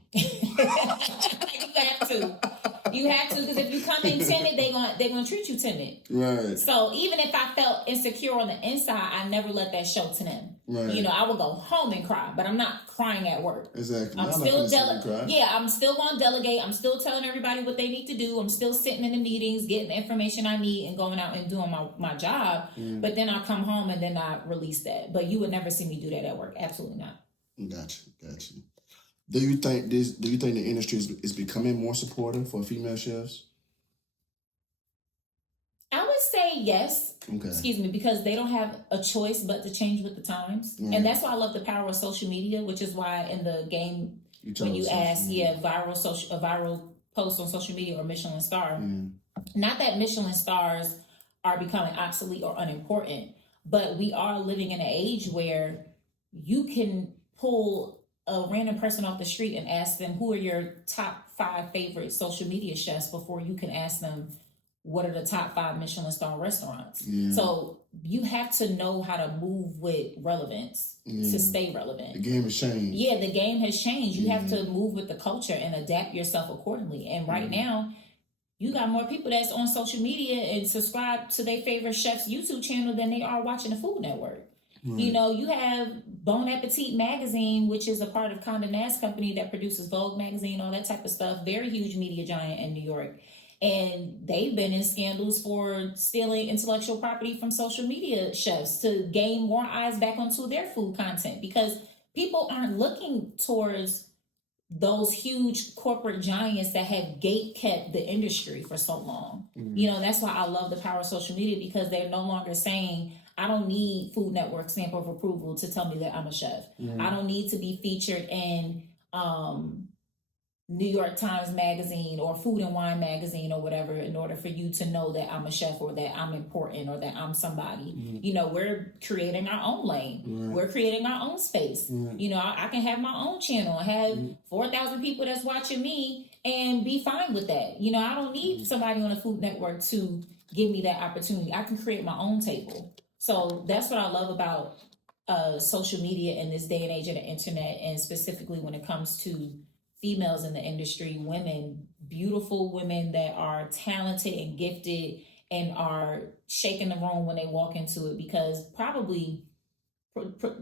You have to, because if you come in timid, they're gonna treat you timid. Right. So even if I felt insecure on the inside, I never let that show to them. Right. You know, I would go home and cry, but I'm not crying at work. Exactly. I'm still I'm still gonna delegate. I'm still telling everybody what they need to do. I'm still sitting in the meetings, getting the information I need, and going out and doing my job. But then I come home and then I release that. But you would never see me do that at work. Absolutely not. Gotcha. Do you think the industry is becoming more supportive for female chefs? I would say yes. Okay. Excuse me, because they don't have a choice but to change with the times. And that's why I love the power of social media, which is why in the game when you ask, viral post on social media or Michelin star. Not that Michelin stars are becoming obsolete or unimportant, but we are living in an age where you can pull a random person off the street and ask them who are your top 5 favorite social media chefs before you can ask them what are the top 5 Michelin star restaurants. So you have to know how to move with relevance to stay relevant. The game has changed. Yeah, the game has changed. You have to move with the culture and adapt yourself accordingly. And right now, you got more people that's on social media and subscribe to their favorite chef's YouTube channel than they are watching the Food Network. You know, you have Bon Appetit magazine, which is a part of Condé Nast company that produces Vogue magazine, all that type of stuff. Very huge media giant in New York. And they've been in scandals for stealing intellectual property from social media chefs to gain more eyes back onto their food content, because people aren't looking towards those huge corporate giants that have gate kept the industry for so long. You know, that's why I love the power of social media, because they're no longer saying, I don't need Food Network stamp of approval to tell me that I'm a chef. I don't need to be featured in New York Times magazine or Food and Wine magazine or whatever in order for you to know that I'm a chef or that I'm important or that I'm somebody. You know, we're creating our own lane. We're creating our own space. You know, I can have my own channel and have 4,000 people that's watching me and be fine with that. You know, I don't need somebody on a Food Network to give me that opportunity. I can create my own table. So that's what I love about social media in this day and age of the internet, and specifically when it comes to females in the industry, women, beautiful women that are talented and gifted and are shaking the room when they walk into it, because probably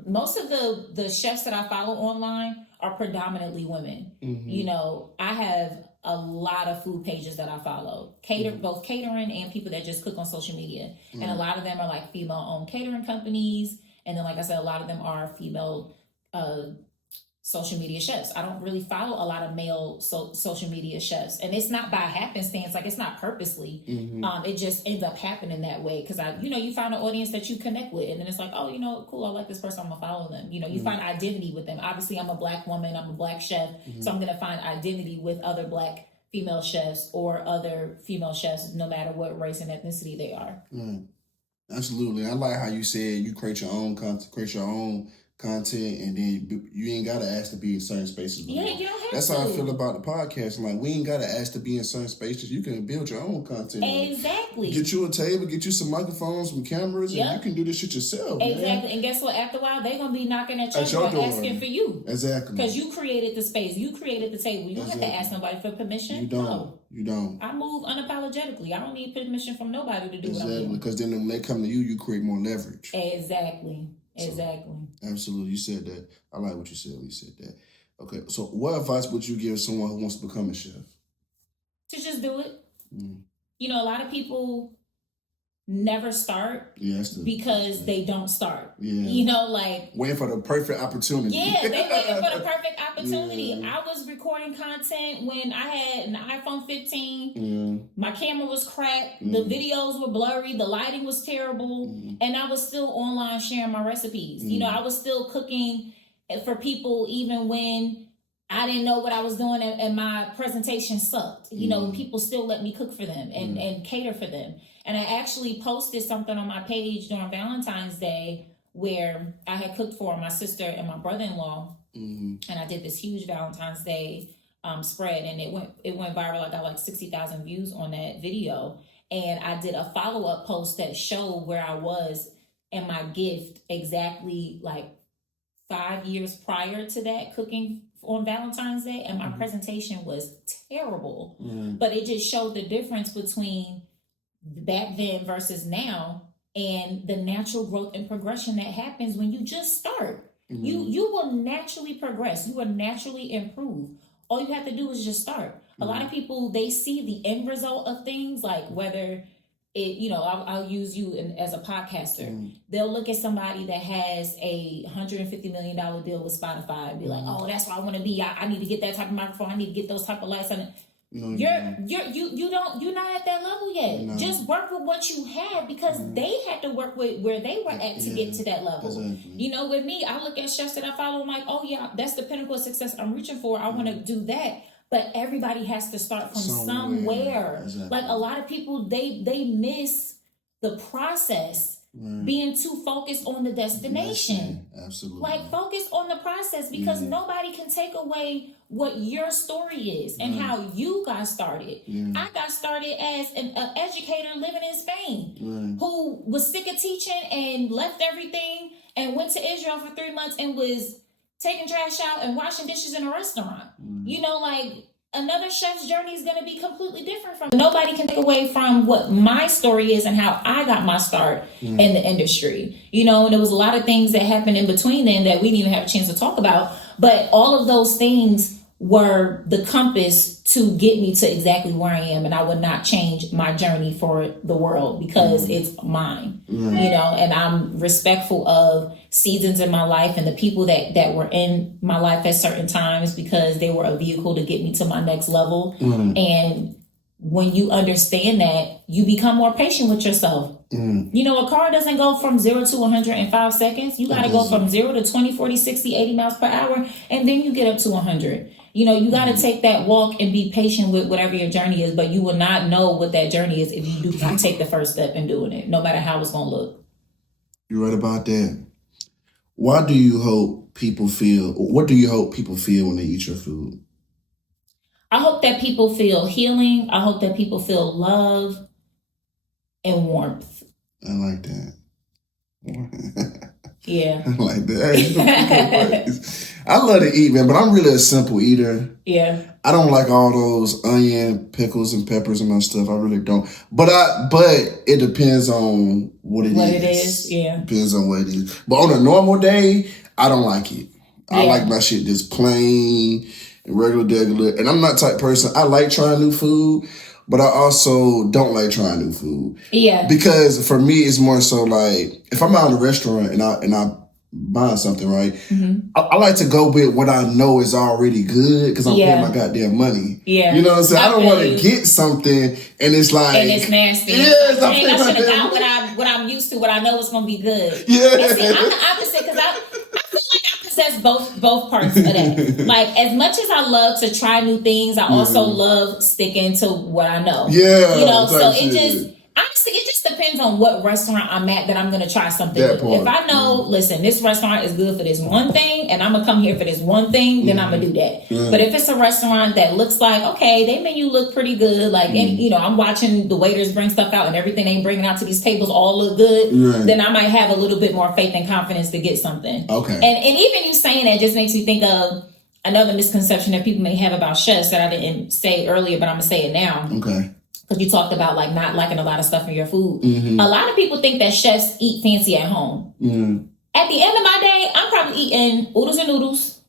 most of the chefs that I follow online are predominantly women. You know, I have a lot of food pages that I follow, both catering and people that just cook on social media. And a lot of them are like female-owned catering companies. And then, like I said, a lot of them are female social media chefs. I don't really follow a lot of male social media chefs, and it's not by happenstance. Like, it's not purposely. It just ends up happening that way because you find an audience that you connect with, and then it's like, oh, you know, cool, I like this person, I'm gonna follow them. You know, you find identity with them. Obviously, I'm a Black woman, I'm a Black chef, so I'm gonna find identity with other Black female chefs or other female chefs, no matter what race and ethnicity they are. Absolutely. I like how you said you create your own content, and then you ain't gotta ask to be in certain spaces. Yeah, you don't have That's to. how I feel about the podcast. Like, we ain't gotta ask to be in certain spaces. You can build your own content. Exactly. Get you a table, get you some microphones, some cameras, and you can do this shit yourself. Exactly. Man. And guess what? After a while, they're gonna be knocking at your door asking for you. Exactly. Because you created the space, you created the table. You don't have to ask nobody for permission. You don't. No. You don't. I move unapologetically. I don't need permission from nobody to do what I'm Exactly. doing. Because then when they come to you, you create more leverage. Exactly. Absolutely. You said that. I like what you said when you said that. Okay, so what advice would you give someone who wants to become a chef? To just do it. You know, a lot of people never start because they don't start. You know, like, waiting for the perfect opportunity. Yeah, they waiting for the perfect opportunity. I was recording content when I had an iPhone 15. My camera was cracked. The videos were blurry. The lighting was terrible. And I was still online sharing my recipes. You know, I was still cooking for people even when I didn't know what I was doing and my presentation sucked. You know, people still let me cook for them and cater for them. And I actually posted something on my page during Valentine's Day where I had cooked for my sister and my brother-in-law. And I did this huge Valentine's Day spread, and it went viral. I got like 60,000 views on that video. and I did a follow-up post that showed where I was and my gift exactly like 5 years prior to that, cooking on Valentine's Day, and my presentation was terrible. But it just showed the difference between back then versus now, and the natural growth and progression that happens when you just start. You will naturally progress. You will naturally improve. All you have to do is just start. A lot of people, they see the end result of things, like whether it, you know, I'll use you as a podcaster. They'll look at somebody that has a $150 million deal with Spotify and be like, oh, that's where I want to be. I need to get that type of microphone. I need to get those type of lights on it. You're not at that level yet. No. Just work with what you have, because they had to work with where they were at to get to that level. Exactly. You know, with me, I look at chefs that I follow, I'm like, oh yeah, that's the pinnacle of success I'm reaching for. I want to do that. But everybody has to start from somewhere. Exactly. Like a lot of people, they miss the process. Being too focused on the destination. Absolutely. Like, focus on the process, because nobody can take away what your story is and how you got started. I got started as an educator living in Spain who was sick of teaching and left everything and went to Israel for 3 months and was taking trash out and washing dishes in a restaurant. You know, like, another chef's journey is going to be completely different from. Nobody can take away from what my story is and how I got my start in the industry. You know, and there was a lot of things that happened in between then that we didn't even have a chance to talk about. But all of those things were the compass to get me to exactly where I am. And I would not change my journey for the world, because it's mine, you know, and I'm respectful of seasons in my life and the people that were in my life at certain times, because they were a vehicle to get me to my next level. And when you understand that, you become more patient with yourself. You know, a car doesn't go from 0 to 100 in 5 seconds. You got to go from 0 to 20, 40, 60, 80 miles per hour. And then you get up to 100. You know, you got to take that walk and be patient with whatever your journey is. But you will not know what that journey is if you do not take the first step in doing it, no matter how it's going to look. You're right about that. What do you hope people feel when they eat your food? I hope that people feel healing. I hope that people feel love and warmth. I like that. Yeah. I like that. I love to eat, man, but I'm really a simple eater. Yeah. I don't like all those onion, pickles, and peppers and my stuff. I really don't. But it depends on what it is. Yeah. Depends on what it is. But on a normal day, I don't like it. I like my shit just plain and regular. And I'm not the type of person. I like trying new food, but I also don't like trying new food. Yeah. Because for me, it's more so like, if I'm out in a restaurant and I buying something, right? I like to go with what I know is already good, because I'm paying my goddamn money. Yeah. You know what I'm saying? I don't want to get something and it's like, and it's nasty. Yes, I should have got what I'm used to, what I know is gonna be good. Yeah. And see, I'm the opposite, because I feel like I possess both parts of that. Like, as much as I love to try new things, I also love sticking to what I know. Yeah. You know, so it just honestly, it just depends on what restaurant I'm at that I'm going to try something new. If I know, listen, this restaurant is good for this one thing and I'm going to come here for this one thing, then I'm going to do that. But if it's a restaurant that looks like, okay, their menu look pretty good, like, and, you know, I'm watching the waiters bring stuff out and everything they bringing out to these tables all look good, then I might have a little bit more faith and confidence to get something. Okay. And even you saying that just makes me think of another misconception that people may have about chefs that I didn't say earlier, but I'm going to say it now. Okay. Because you talked about like not liking a lot of stuff in your food. A lot of people think that chefs eat fancy at home. At the end of my day, I'm probably eating oodles and noodles,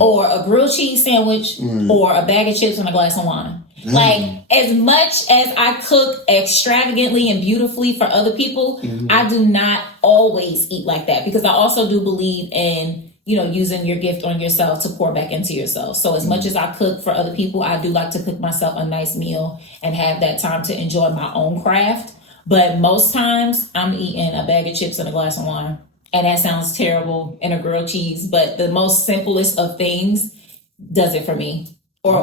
or a grilled cheese sandwich, or a bag of chips and a glass of wine. Like, as much as I cook extravagantly and beautifully for other people, I do not always eat like that, because I also do believe in, you know, using your gift on yourself to pour back into yourself. So as much as I cook for other people, I do like to cook myself a nice meal and have that time to enjoy my own craft. But most times I'm eating a bag of chips and a glass of wine. And that sounds terrible, and a grilled cheese, but the most simplest of things does it for me. Or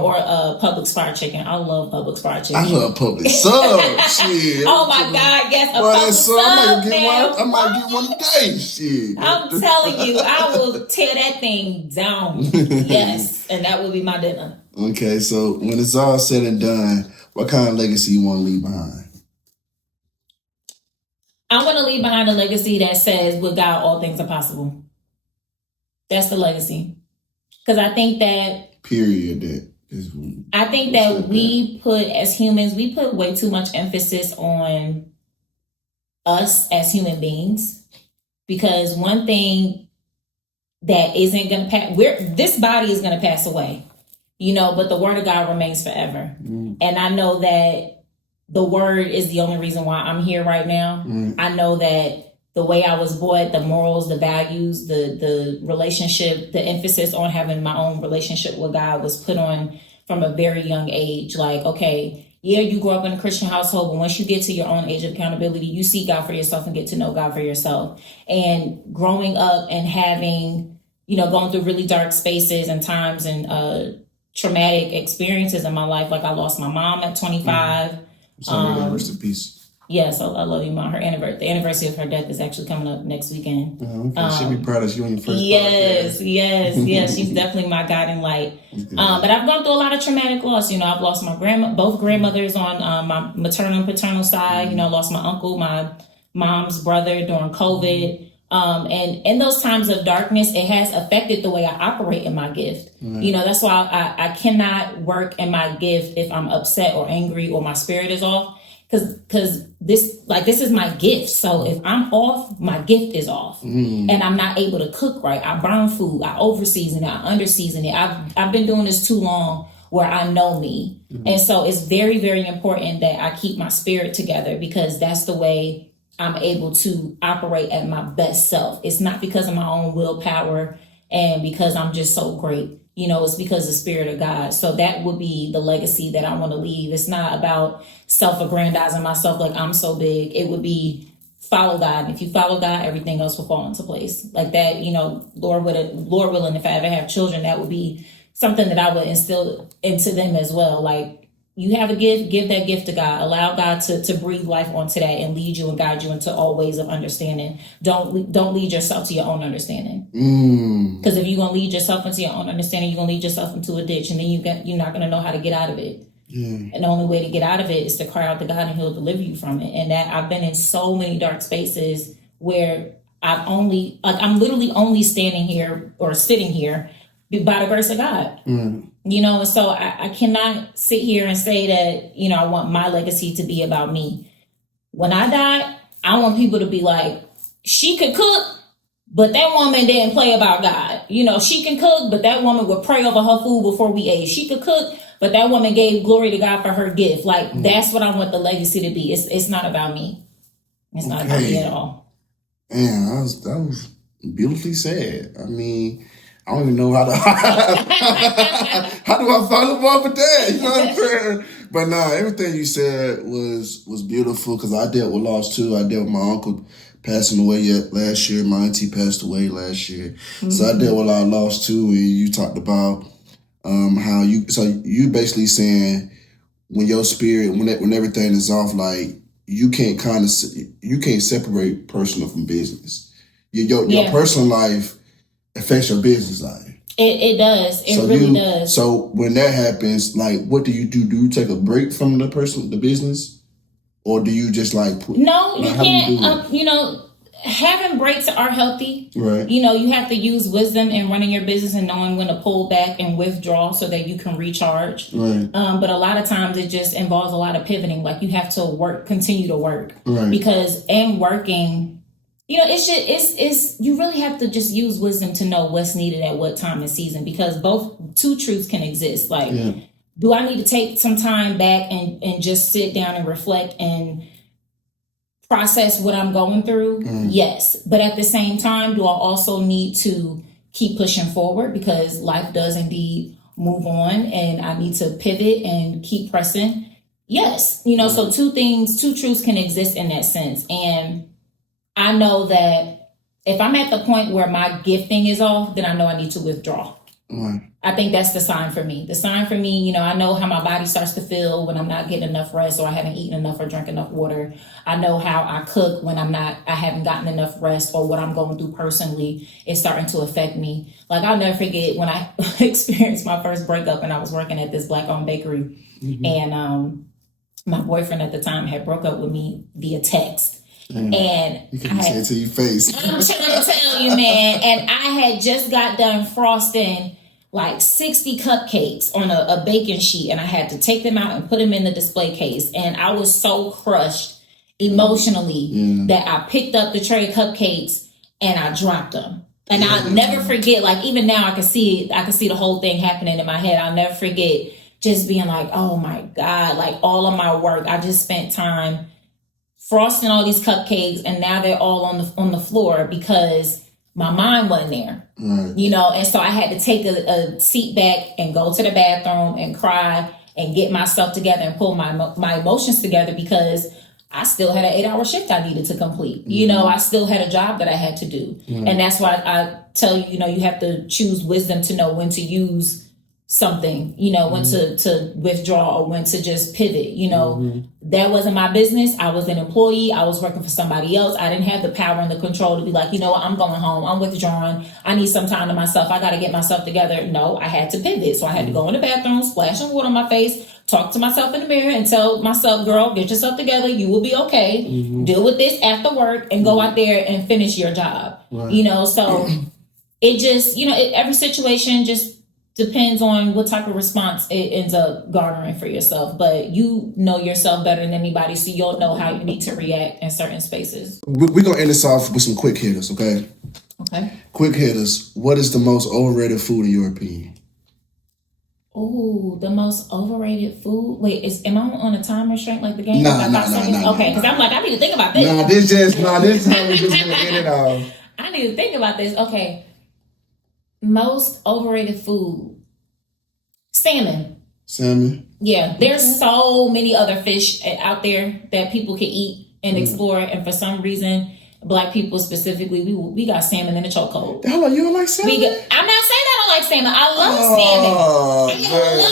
Publix fried chicken. I love Publix fried chicken. I love Publix sub. Shit. Oh my God, yes, a Publix sub. I might get one today. Shit. I'm telling you, I will tear that thing down. Yes, and that will be my dinner. Okay, so when it's all said and done, what kind of legacy you want to leave behind? I want to leave behind a legacy that says, with God, all things are possible. That's the legacy. Because I think that... Period. That is... I think that we put, as humans, we put way too much emphasis on us as human beings. Because one thing that isn't going to pass... This body is going to pass away. You know, but the word of God remains forever. And I know that the word is the only reason why I'm here right now. I know that the way I was brought, the morals, the values, the relationship, the emphasis on having my own relationship with God was put on from a very young age. Like, okay, yeah, you grew up in a Christian household, but once you get to your own age of accountability, you see God for yourself and get to know God for yourself. And growing up and having, you know, going through really dark spaces and times and traumatic experiences in my life. Like I lost my mom at 25. Rest in peace. Yes, I love you, Mom. The anniversary of her death is actually coming up next weekend. She'll be proud of you on your first yes. She's definitely my guiding light. But I've gone through a lot of traumatic loss. You know, I've lost my both grandmothers on my maternal and paternal side. You know, I lost my uncle, my mom's brother during COVID. And in those times of darkness, it has affected the way I operate in my gift. You know, that's why I cannot work in my gift if I'm upset or angry or my spirit is off. Because this is my gift. So if I'm off, my gift is off. And I'm not able to cook right. I burn food. I overseason it. I underseason it. I've been doing this too long where I know me. And so it's very, very important that I keep my spirit together because that's the way I'm able to operate at my best self. It's not because of my own willpower and because I'm just so great. You know, it's because of the Spirit of God. So that would be the legacy that I want to leave. It's not about self-aggrandizing myself like I'm so big. It would be follow God. And if you follow God, everything else will fall into place. Like that, you know, Lord willing, if I ever have children, that would be something that I would instill into them as well. Like, you have a gift, give that gift to God. Allow God to breathe life onto that and lead you and guide you into all ways of understanding. Don't lead yourself to your own understanding. Because if you're going to lead yourself into your own understanding, you're going to lead yourself into a ditch and then you're not going to know how to get out of it. And the only way to get out of it is to cry out to God and he'll deliver you from it. And that I've been in so many dark spaces where I'm literally only standing here or sitting here by the grace of God. You know, and so I cannot sit here and say that, you know, I want my legacy to be about me. When I die, I want people to be like, she could cook, but that woman didn't play about God. You know, she can cook, but that woman would pray over her food before we ate. She could cook, but that woman gave glory to God for her gift. Like, that's what I want the legacy to be. It's not about me. It's not about me at all. Man, that was beautifully said. I mean, I don't even know how do I follow up with that? You know what I'm saying? But nah, everything you said was beautiful because I dealt with loss too. I dealt with my uncle passing away last year. My auntie passed away last year. So I dealt with a lot of loss too. And you talked about how you basically saying when your spirit, when everything is off, like you can't separate personal from business. Your personal life affects your business life. It does. It really does. So when that happens, like, what do you do? Do you take a break from the business? Or do you just No, you can't. You know, having breaks are healthy. Right. You know, you have to use wisdom in running your business and knowing when to pull back and withdraw so that you can recharge. Right. But a lot of times it just involves a lot of pivoting. Like you have to continue to work. Right. Because in working, you know, it's you really have to just use wisdom to know what's needed at what time and season because two truths can exist. Like, do I need to take some time back and just sit down and reflect and process what I'm going through? Yes. But at the same time, do I also need to keep pushing forward because life does indeed move on and I need to pivot and keep pressing? Yes. You know, so two truths can exist in that sense. And I know that if I'm at the point where my gifting is off, then I know I need to withdraw. I think that's the sign for me. The sign for me, you know, I know how my body starts to feel when I'm not getting enough rest or I haven't eaten enough or drank enough water. I know how I cook when I haven't gotten enough rest or what I'm going through personally is starting to affect me. Like I'll never forget when I experienced my first breakup and I was working at this Black-owned bakery and my boyfriend at the time had broke up with me via text. And you can say it to your face. I'm trying to tell you, man. And I had just got done frosting like 60 cupcakes on a baking sheet, and I had to take them out and put them in the display case. And I was so crushed emotionally that I picked up the tray of cupcakes and I dropped them. And I'll never forget, like even now I can see the whole thing happening in my head. I'll never forget just being like, oh my God, like all of my work. I just spent time frosting all these cupcakes, and now they're all on the floor because my mind wasn't there, you know? And so I had to take a seat back and go to the bathroom and cry and get myself together and pull my emotions together, because I still had an 8-hour shift I needed to complete. You know, I still had a job that I had to do. And that's why I tell you, you know, you have to choose wisdom to know when to use something, you know, when to withdraw or when to just pivot. You know, that wasn't my business. I was an employee. I was working for somebody else. I didn't have the power and the control to be like, you know what, I'm going home. I'm withdrawing. I need some time to myself. I got to get myself together. No, I had to pivot. So I had to go in the bathroom, splash some water on my face, talk to myself in the mirror and tell myself, girl, get yourself together. You will be okay. Deal with this after work and go out there and finish your job. You know, so it just, you know, every situation just depends on what type of response it ends up garnering for yourself. But you know yourself better than anybody, so you'll know how you need to react in certain spaces. We're going to end this off with some quick hitters, okay? Okay. Quick hitters. What is the most overrated food in your opinion? Oh, the most overrated food. Wait, am I on a time restraint like the game? Nah. Okay, because I'm like, I need to think about this. This time we're just gonna get it off. I need to think about this. Okay. Most overrated food. Salmon. Salmon? Yeah, there's so many other fish out there that people can eat and explore, and for some reason, Black people specifically, we got salmon in the chokehold. Hello, you don't like salmon? I'm not saying I don't like salmon. I love salmon. I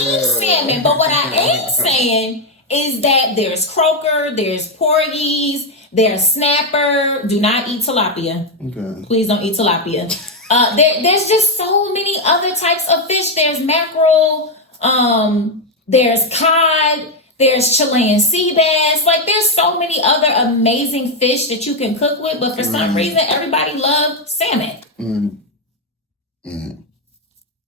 love salmon. But what I am saying is that there's croaker, there's porgies, there's snapper. Do not eat tilapia. Okay. Please don't eat tilapia. There's just so many other types of fish. There's mackerel. There's cod. There's Chilean sea bass. Like, there's so many other amazing fish that you can cook with, but for some reason, everybody loves salmon.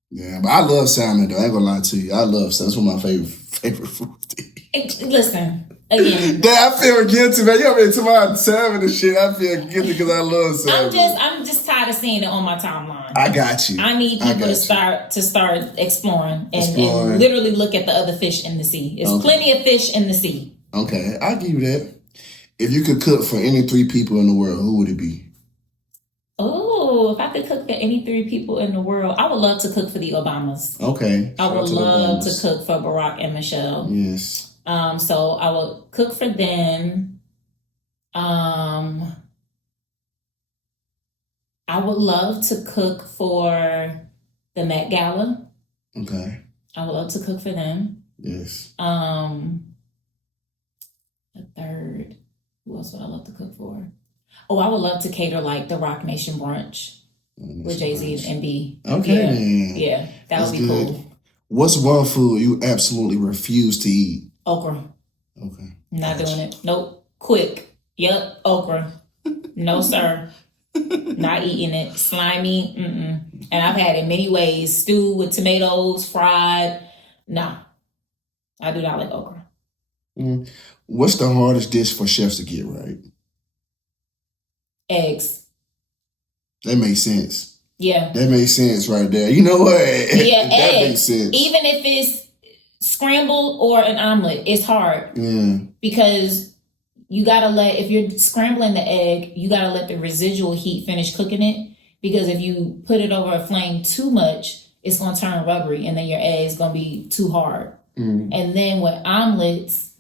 Yeah, but I love salmon, though. I ain't gonna lie to you. I love salmon. That's one of my favorite foods to eat. Listen, again. I feel guilty, man. You already talking about salmon and shit. I feel guilty because I love salmon. I'm just tired of seeing it on my timeline. I got you. I need people to start exploring and literally look at the other fish in the sea. There's plenty of fish in the sea. Okay, I'll give you that. If you could cook for any 3 people in the world, who would it be? Oh, if I could cook for any 3 people in the world, I would love to cook for the Obamas. Okay. I would love to cook for Barack and Michelle. Yes. So I would cook for them. I would love to cook for the Met Gala. Okay. I would love to cook for them. Yes. The third, who else would I love to cook for? Oh, I would love to cater like the Rock Nation brunch with Jay-Z and B. Okay. Yeah, that would be good. cool. What's one food you absolutely refuse to eat? Okra. Okay. Not doing it. Nope. Quick. Yep. Okra. No, sir. Not eating it. Slimy. And I've had it many ways. Stew with tomatoes, fried. Nah. I do not like okra. What's the hardest dish for chefs to get right? Eggs. That makes sense. Yeah. That makes sense right there. You know what? Yeah, that eggs. makes sense. Even if it's scrambled or an omelet, it's hard. Yeah. Because you gotta if you're scrambling the egg, you gotta let the residual heat finish cooking it. Because if you put it over a flame too much, it's gonna turn rubbery and then your egg's gonna be too hard. And then with omelets,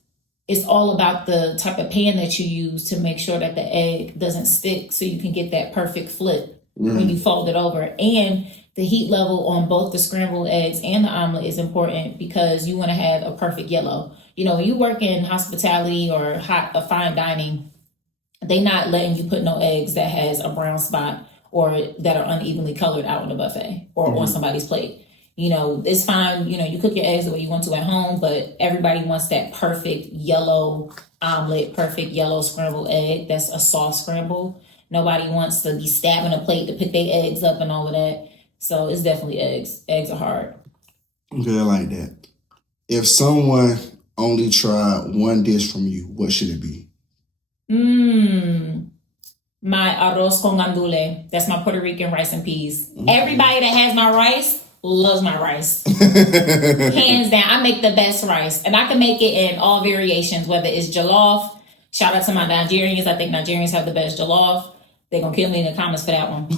it's all about the type of pan that you use to make sure that the egg doesn't stick so you can get that perfect flip when you fold it over. And the heat level on both the scrambled eggs and the omelet is important because you want to have a perfect yellow. You know, when you work in hospitality or fine dining, they not letting you put no eggs that has a brown spot or that are unevenly colored out in the buffet or on somebody's plate. You know, it's fine. You know, you cook your eggs the way you want to at home, but everybody wants that perfect yellow omelet, perfect yellow scrambled egg. That's a soft scramble. Nobody wants to be stabbing a plate to pick their eggs up and all of that. So it's definitely eggs. Eggs are hard. Okay, I like that. If someone only tried one dish from you, what should it be? My arroz con gandules. That's my Puerto Rican rice and peas. Everybody that has my rice loves my rice. Hands down. I make the best rice. And I can make it in all variations, whether it's jollof. Shout out to my Nigerians. I think Nigerians have the best jollof. They're going to kill me in the comments for that one.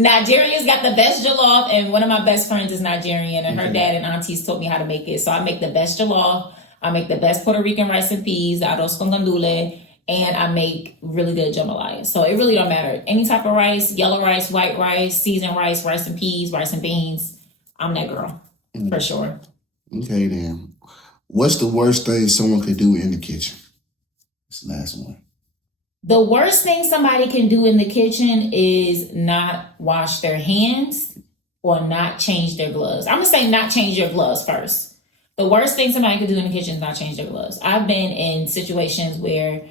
Nigerians got the best jollof, and one of my best friends is Nigerian, and her dad and aunties taught me how to make it. So I make the best jollof. I make the best Puerto Rican rice and peas, arroz con gandules, and I make really good jambalaya. So it really don't matter. Any type of rice, yellow rice, white rice, seasoned rice, rice and peas, rice and beans. I'm that girl, for sure. Okay, then. What's the worst thing someone could do in the kitchen? This last one. The worst thing somebody can do in the kitchen is not wash their hands or not change their gloves. I'm going to say not change your gloves first. The worst thing somebody could do in the kitchen is not change their gloves. I've been in situations where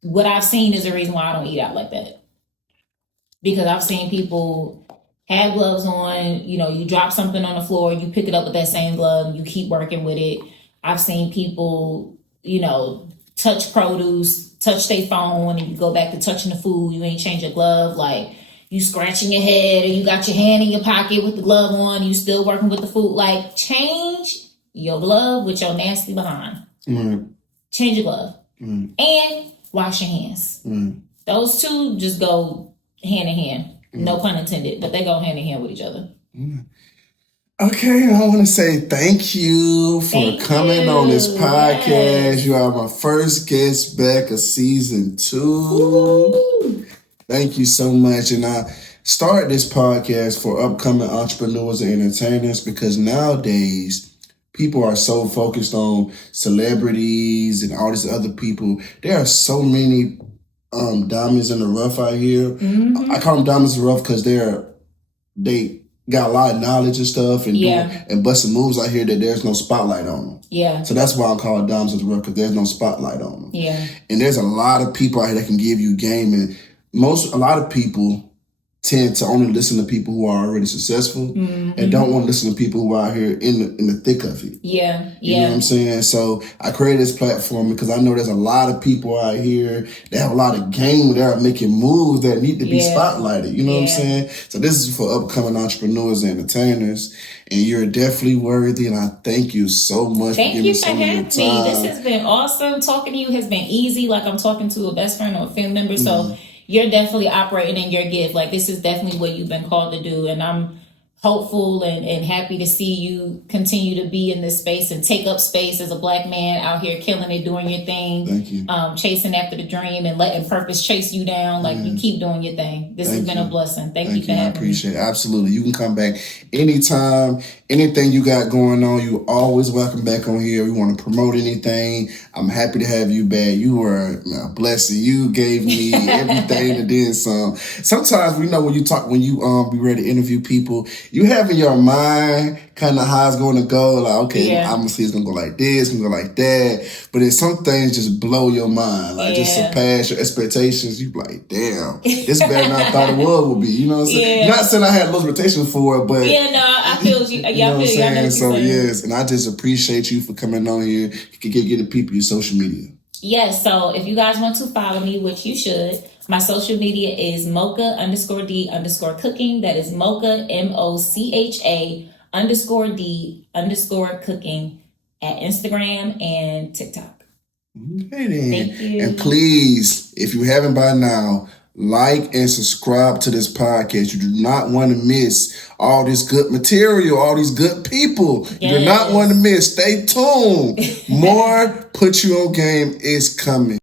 what I've seen is the reason why I don't eat out like that. Because I've seen people have gloves on, you know, you drop something on the floor, you pick it up with that same glove, and you keep working with it. I've seen people, you know, touch produce, touch their phone, and you go back to touching the food, you ain't change your glove, like you scratching your head, or you got your hand in your pocket with the glove on, you still working with the food. Like, change your glove with your nasty behind. Change your glove. And wash your hands. Those two just go hand in hand. No pun intended, but they go hand in hand with each other. Okay, I want to say thank you for coming on this podcast. Yes. You are my first guest back of season 2. Woo-hoo. Thank you so much. And I started this podcast for upcoming entrepreneurs and entertainers because nowadays people are so focused on celebrities and all these other people. There are so many diamonds in the rough out here. I call them diamonds in the rough because they got a lot of knowledge and stuff and and busting moves out here that there's no spotlight on them. Yeah. So that's why I call it diamonds in the rough, because there's no spotlight on them. Yeah. And there's a lot of people out here that can give you game, and a lot of people tend to only listen to people who are already successful and don't want to listen to people who are out here in the thick of it. Yeah. You know what I'm saying? So I created this platform because I know there's a lot of people out here that have a lot of game that are making moves that need to be spotlighted. You know what I'm saying? So this is for upcoming entrepreneurs and entertainers, and you're definitely worthy, and I thank you so much for giving me some of your time. Thank you for having me. This has been awesome. Talking to you has been easy, like I'm talking to a best friend or a family member. So you're definitely operating in your gift. Like, this is definitely what you've been called to do. And I'm hopeful and happy to see you continue to be in this space and take up space as a Black man out here killing it, doing your thing. Thank you. Chasing after the dream and letting purpose chase you down. Like, you keep doing your thing. This has been a blessing. Thank you for having me. I appreciate it. Absolutely. You can come back anytime. Anything you got going on, you always welcome back on here. We want to promote anything. I'm happy to have you back. You were a blessing. You gave me everything and then some. Sometimes we know when you be ready to interview people, you have in your mind kind of how it's going to go. Like, okay, I'm going to see it's going to go like this, it's going to go like that. But then some things just blow your mind, like just surpass your expectations. You be like, damn, this better than I thought it would be. You know what I'm saying? Not saying I had low expectations for it, but I feel you. You know what I'm saying? So yes, and I just appreciate you for coming on here. You can get the people your social media. Yes, so if you guys want to follow me, which you should, my social media is Moccoa_D_cooking. That is Moccoa, MOCHA_D_cooking at Instagram and TikTok. Okay then. Thank you. And please, if you haven't by now, like and subscribe to this podcast. You do not want to miss all this good material, all these good people. Yes. You do not want to miss. Stay tuned. More Put You On Game is coming.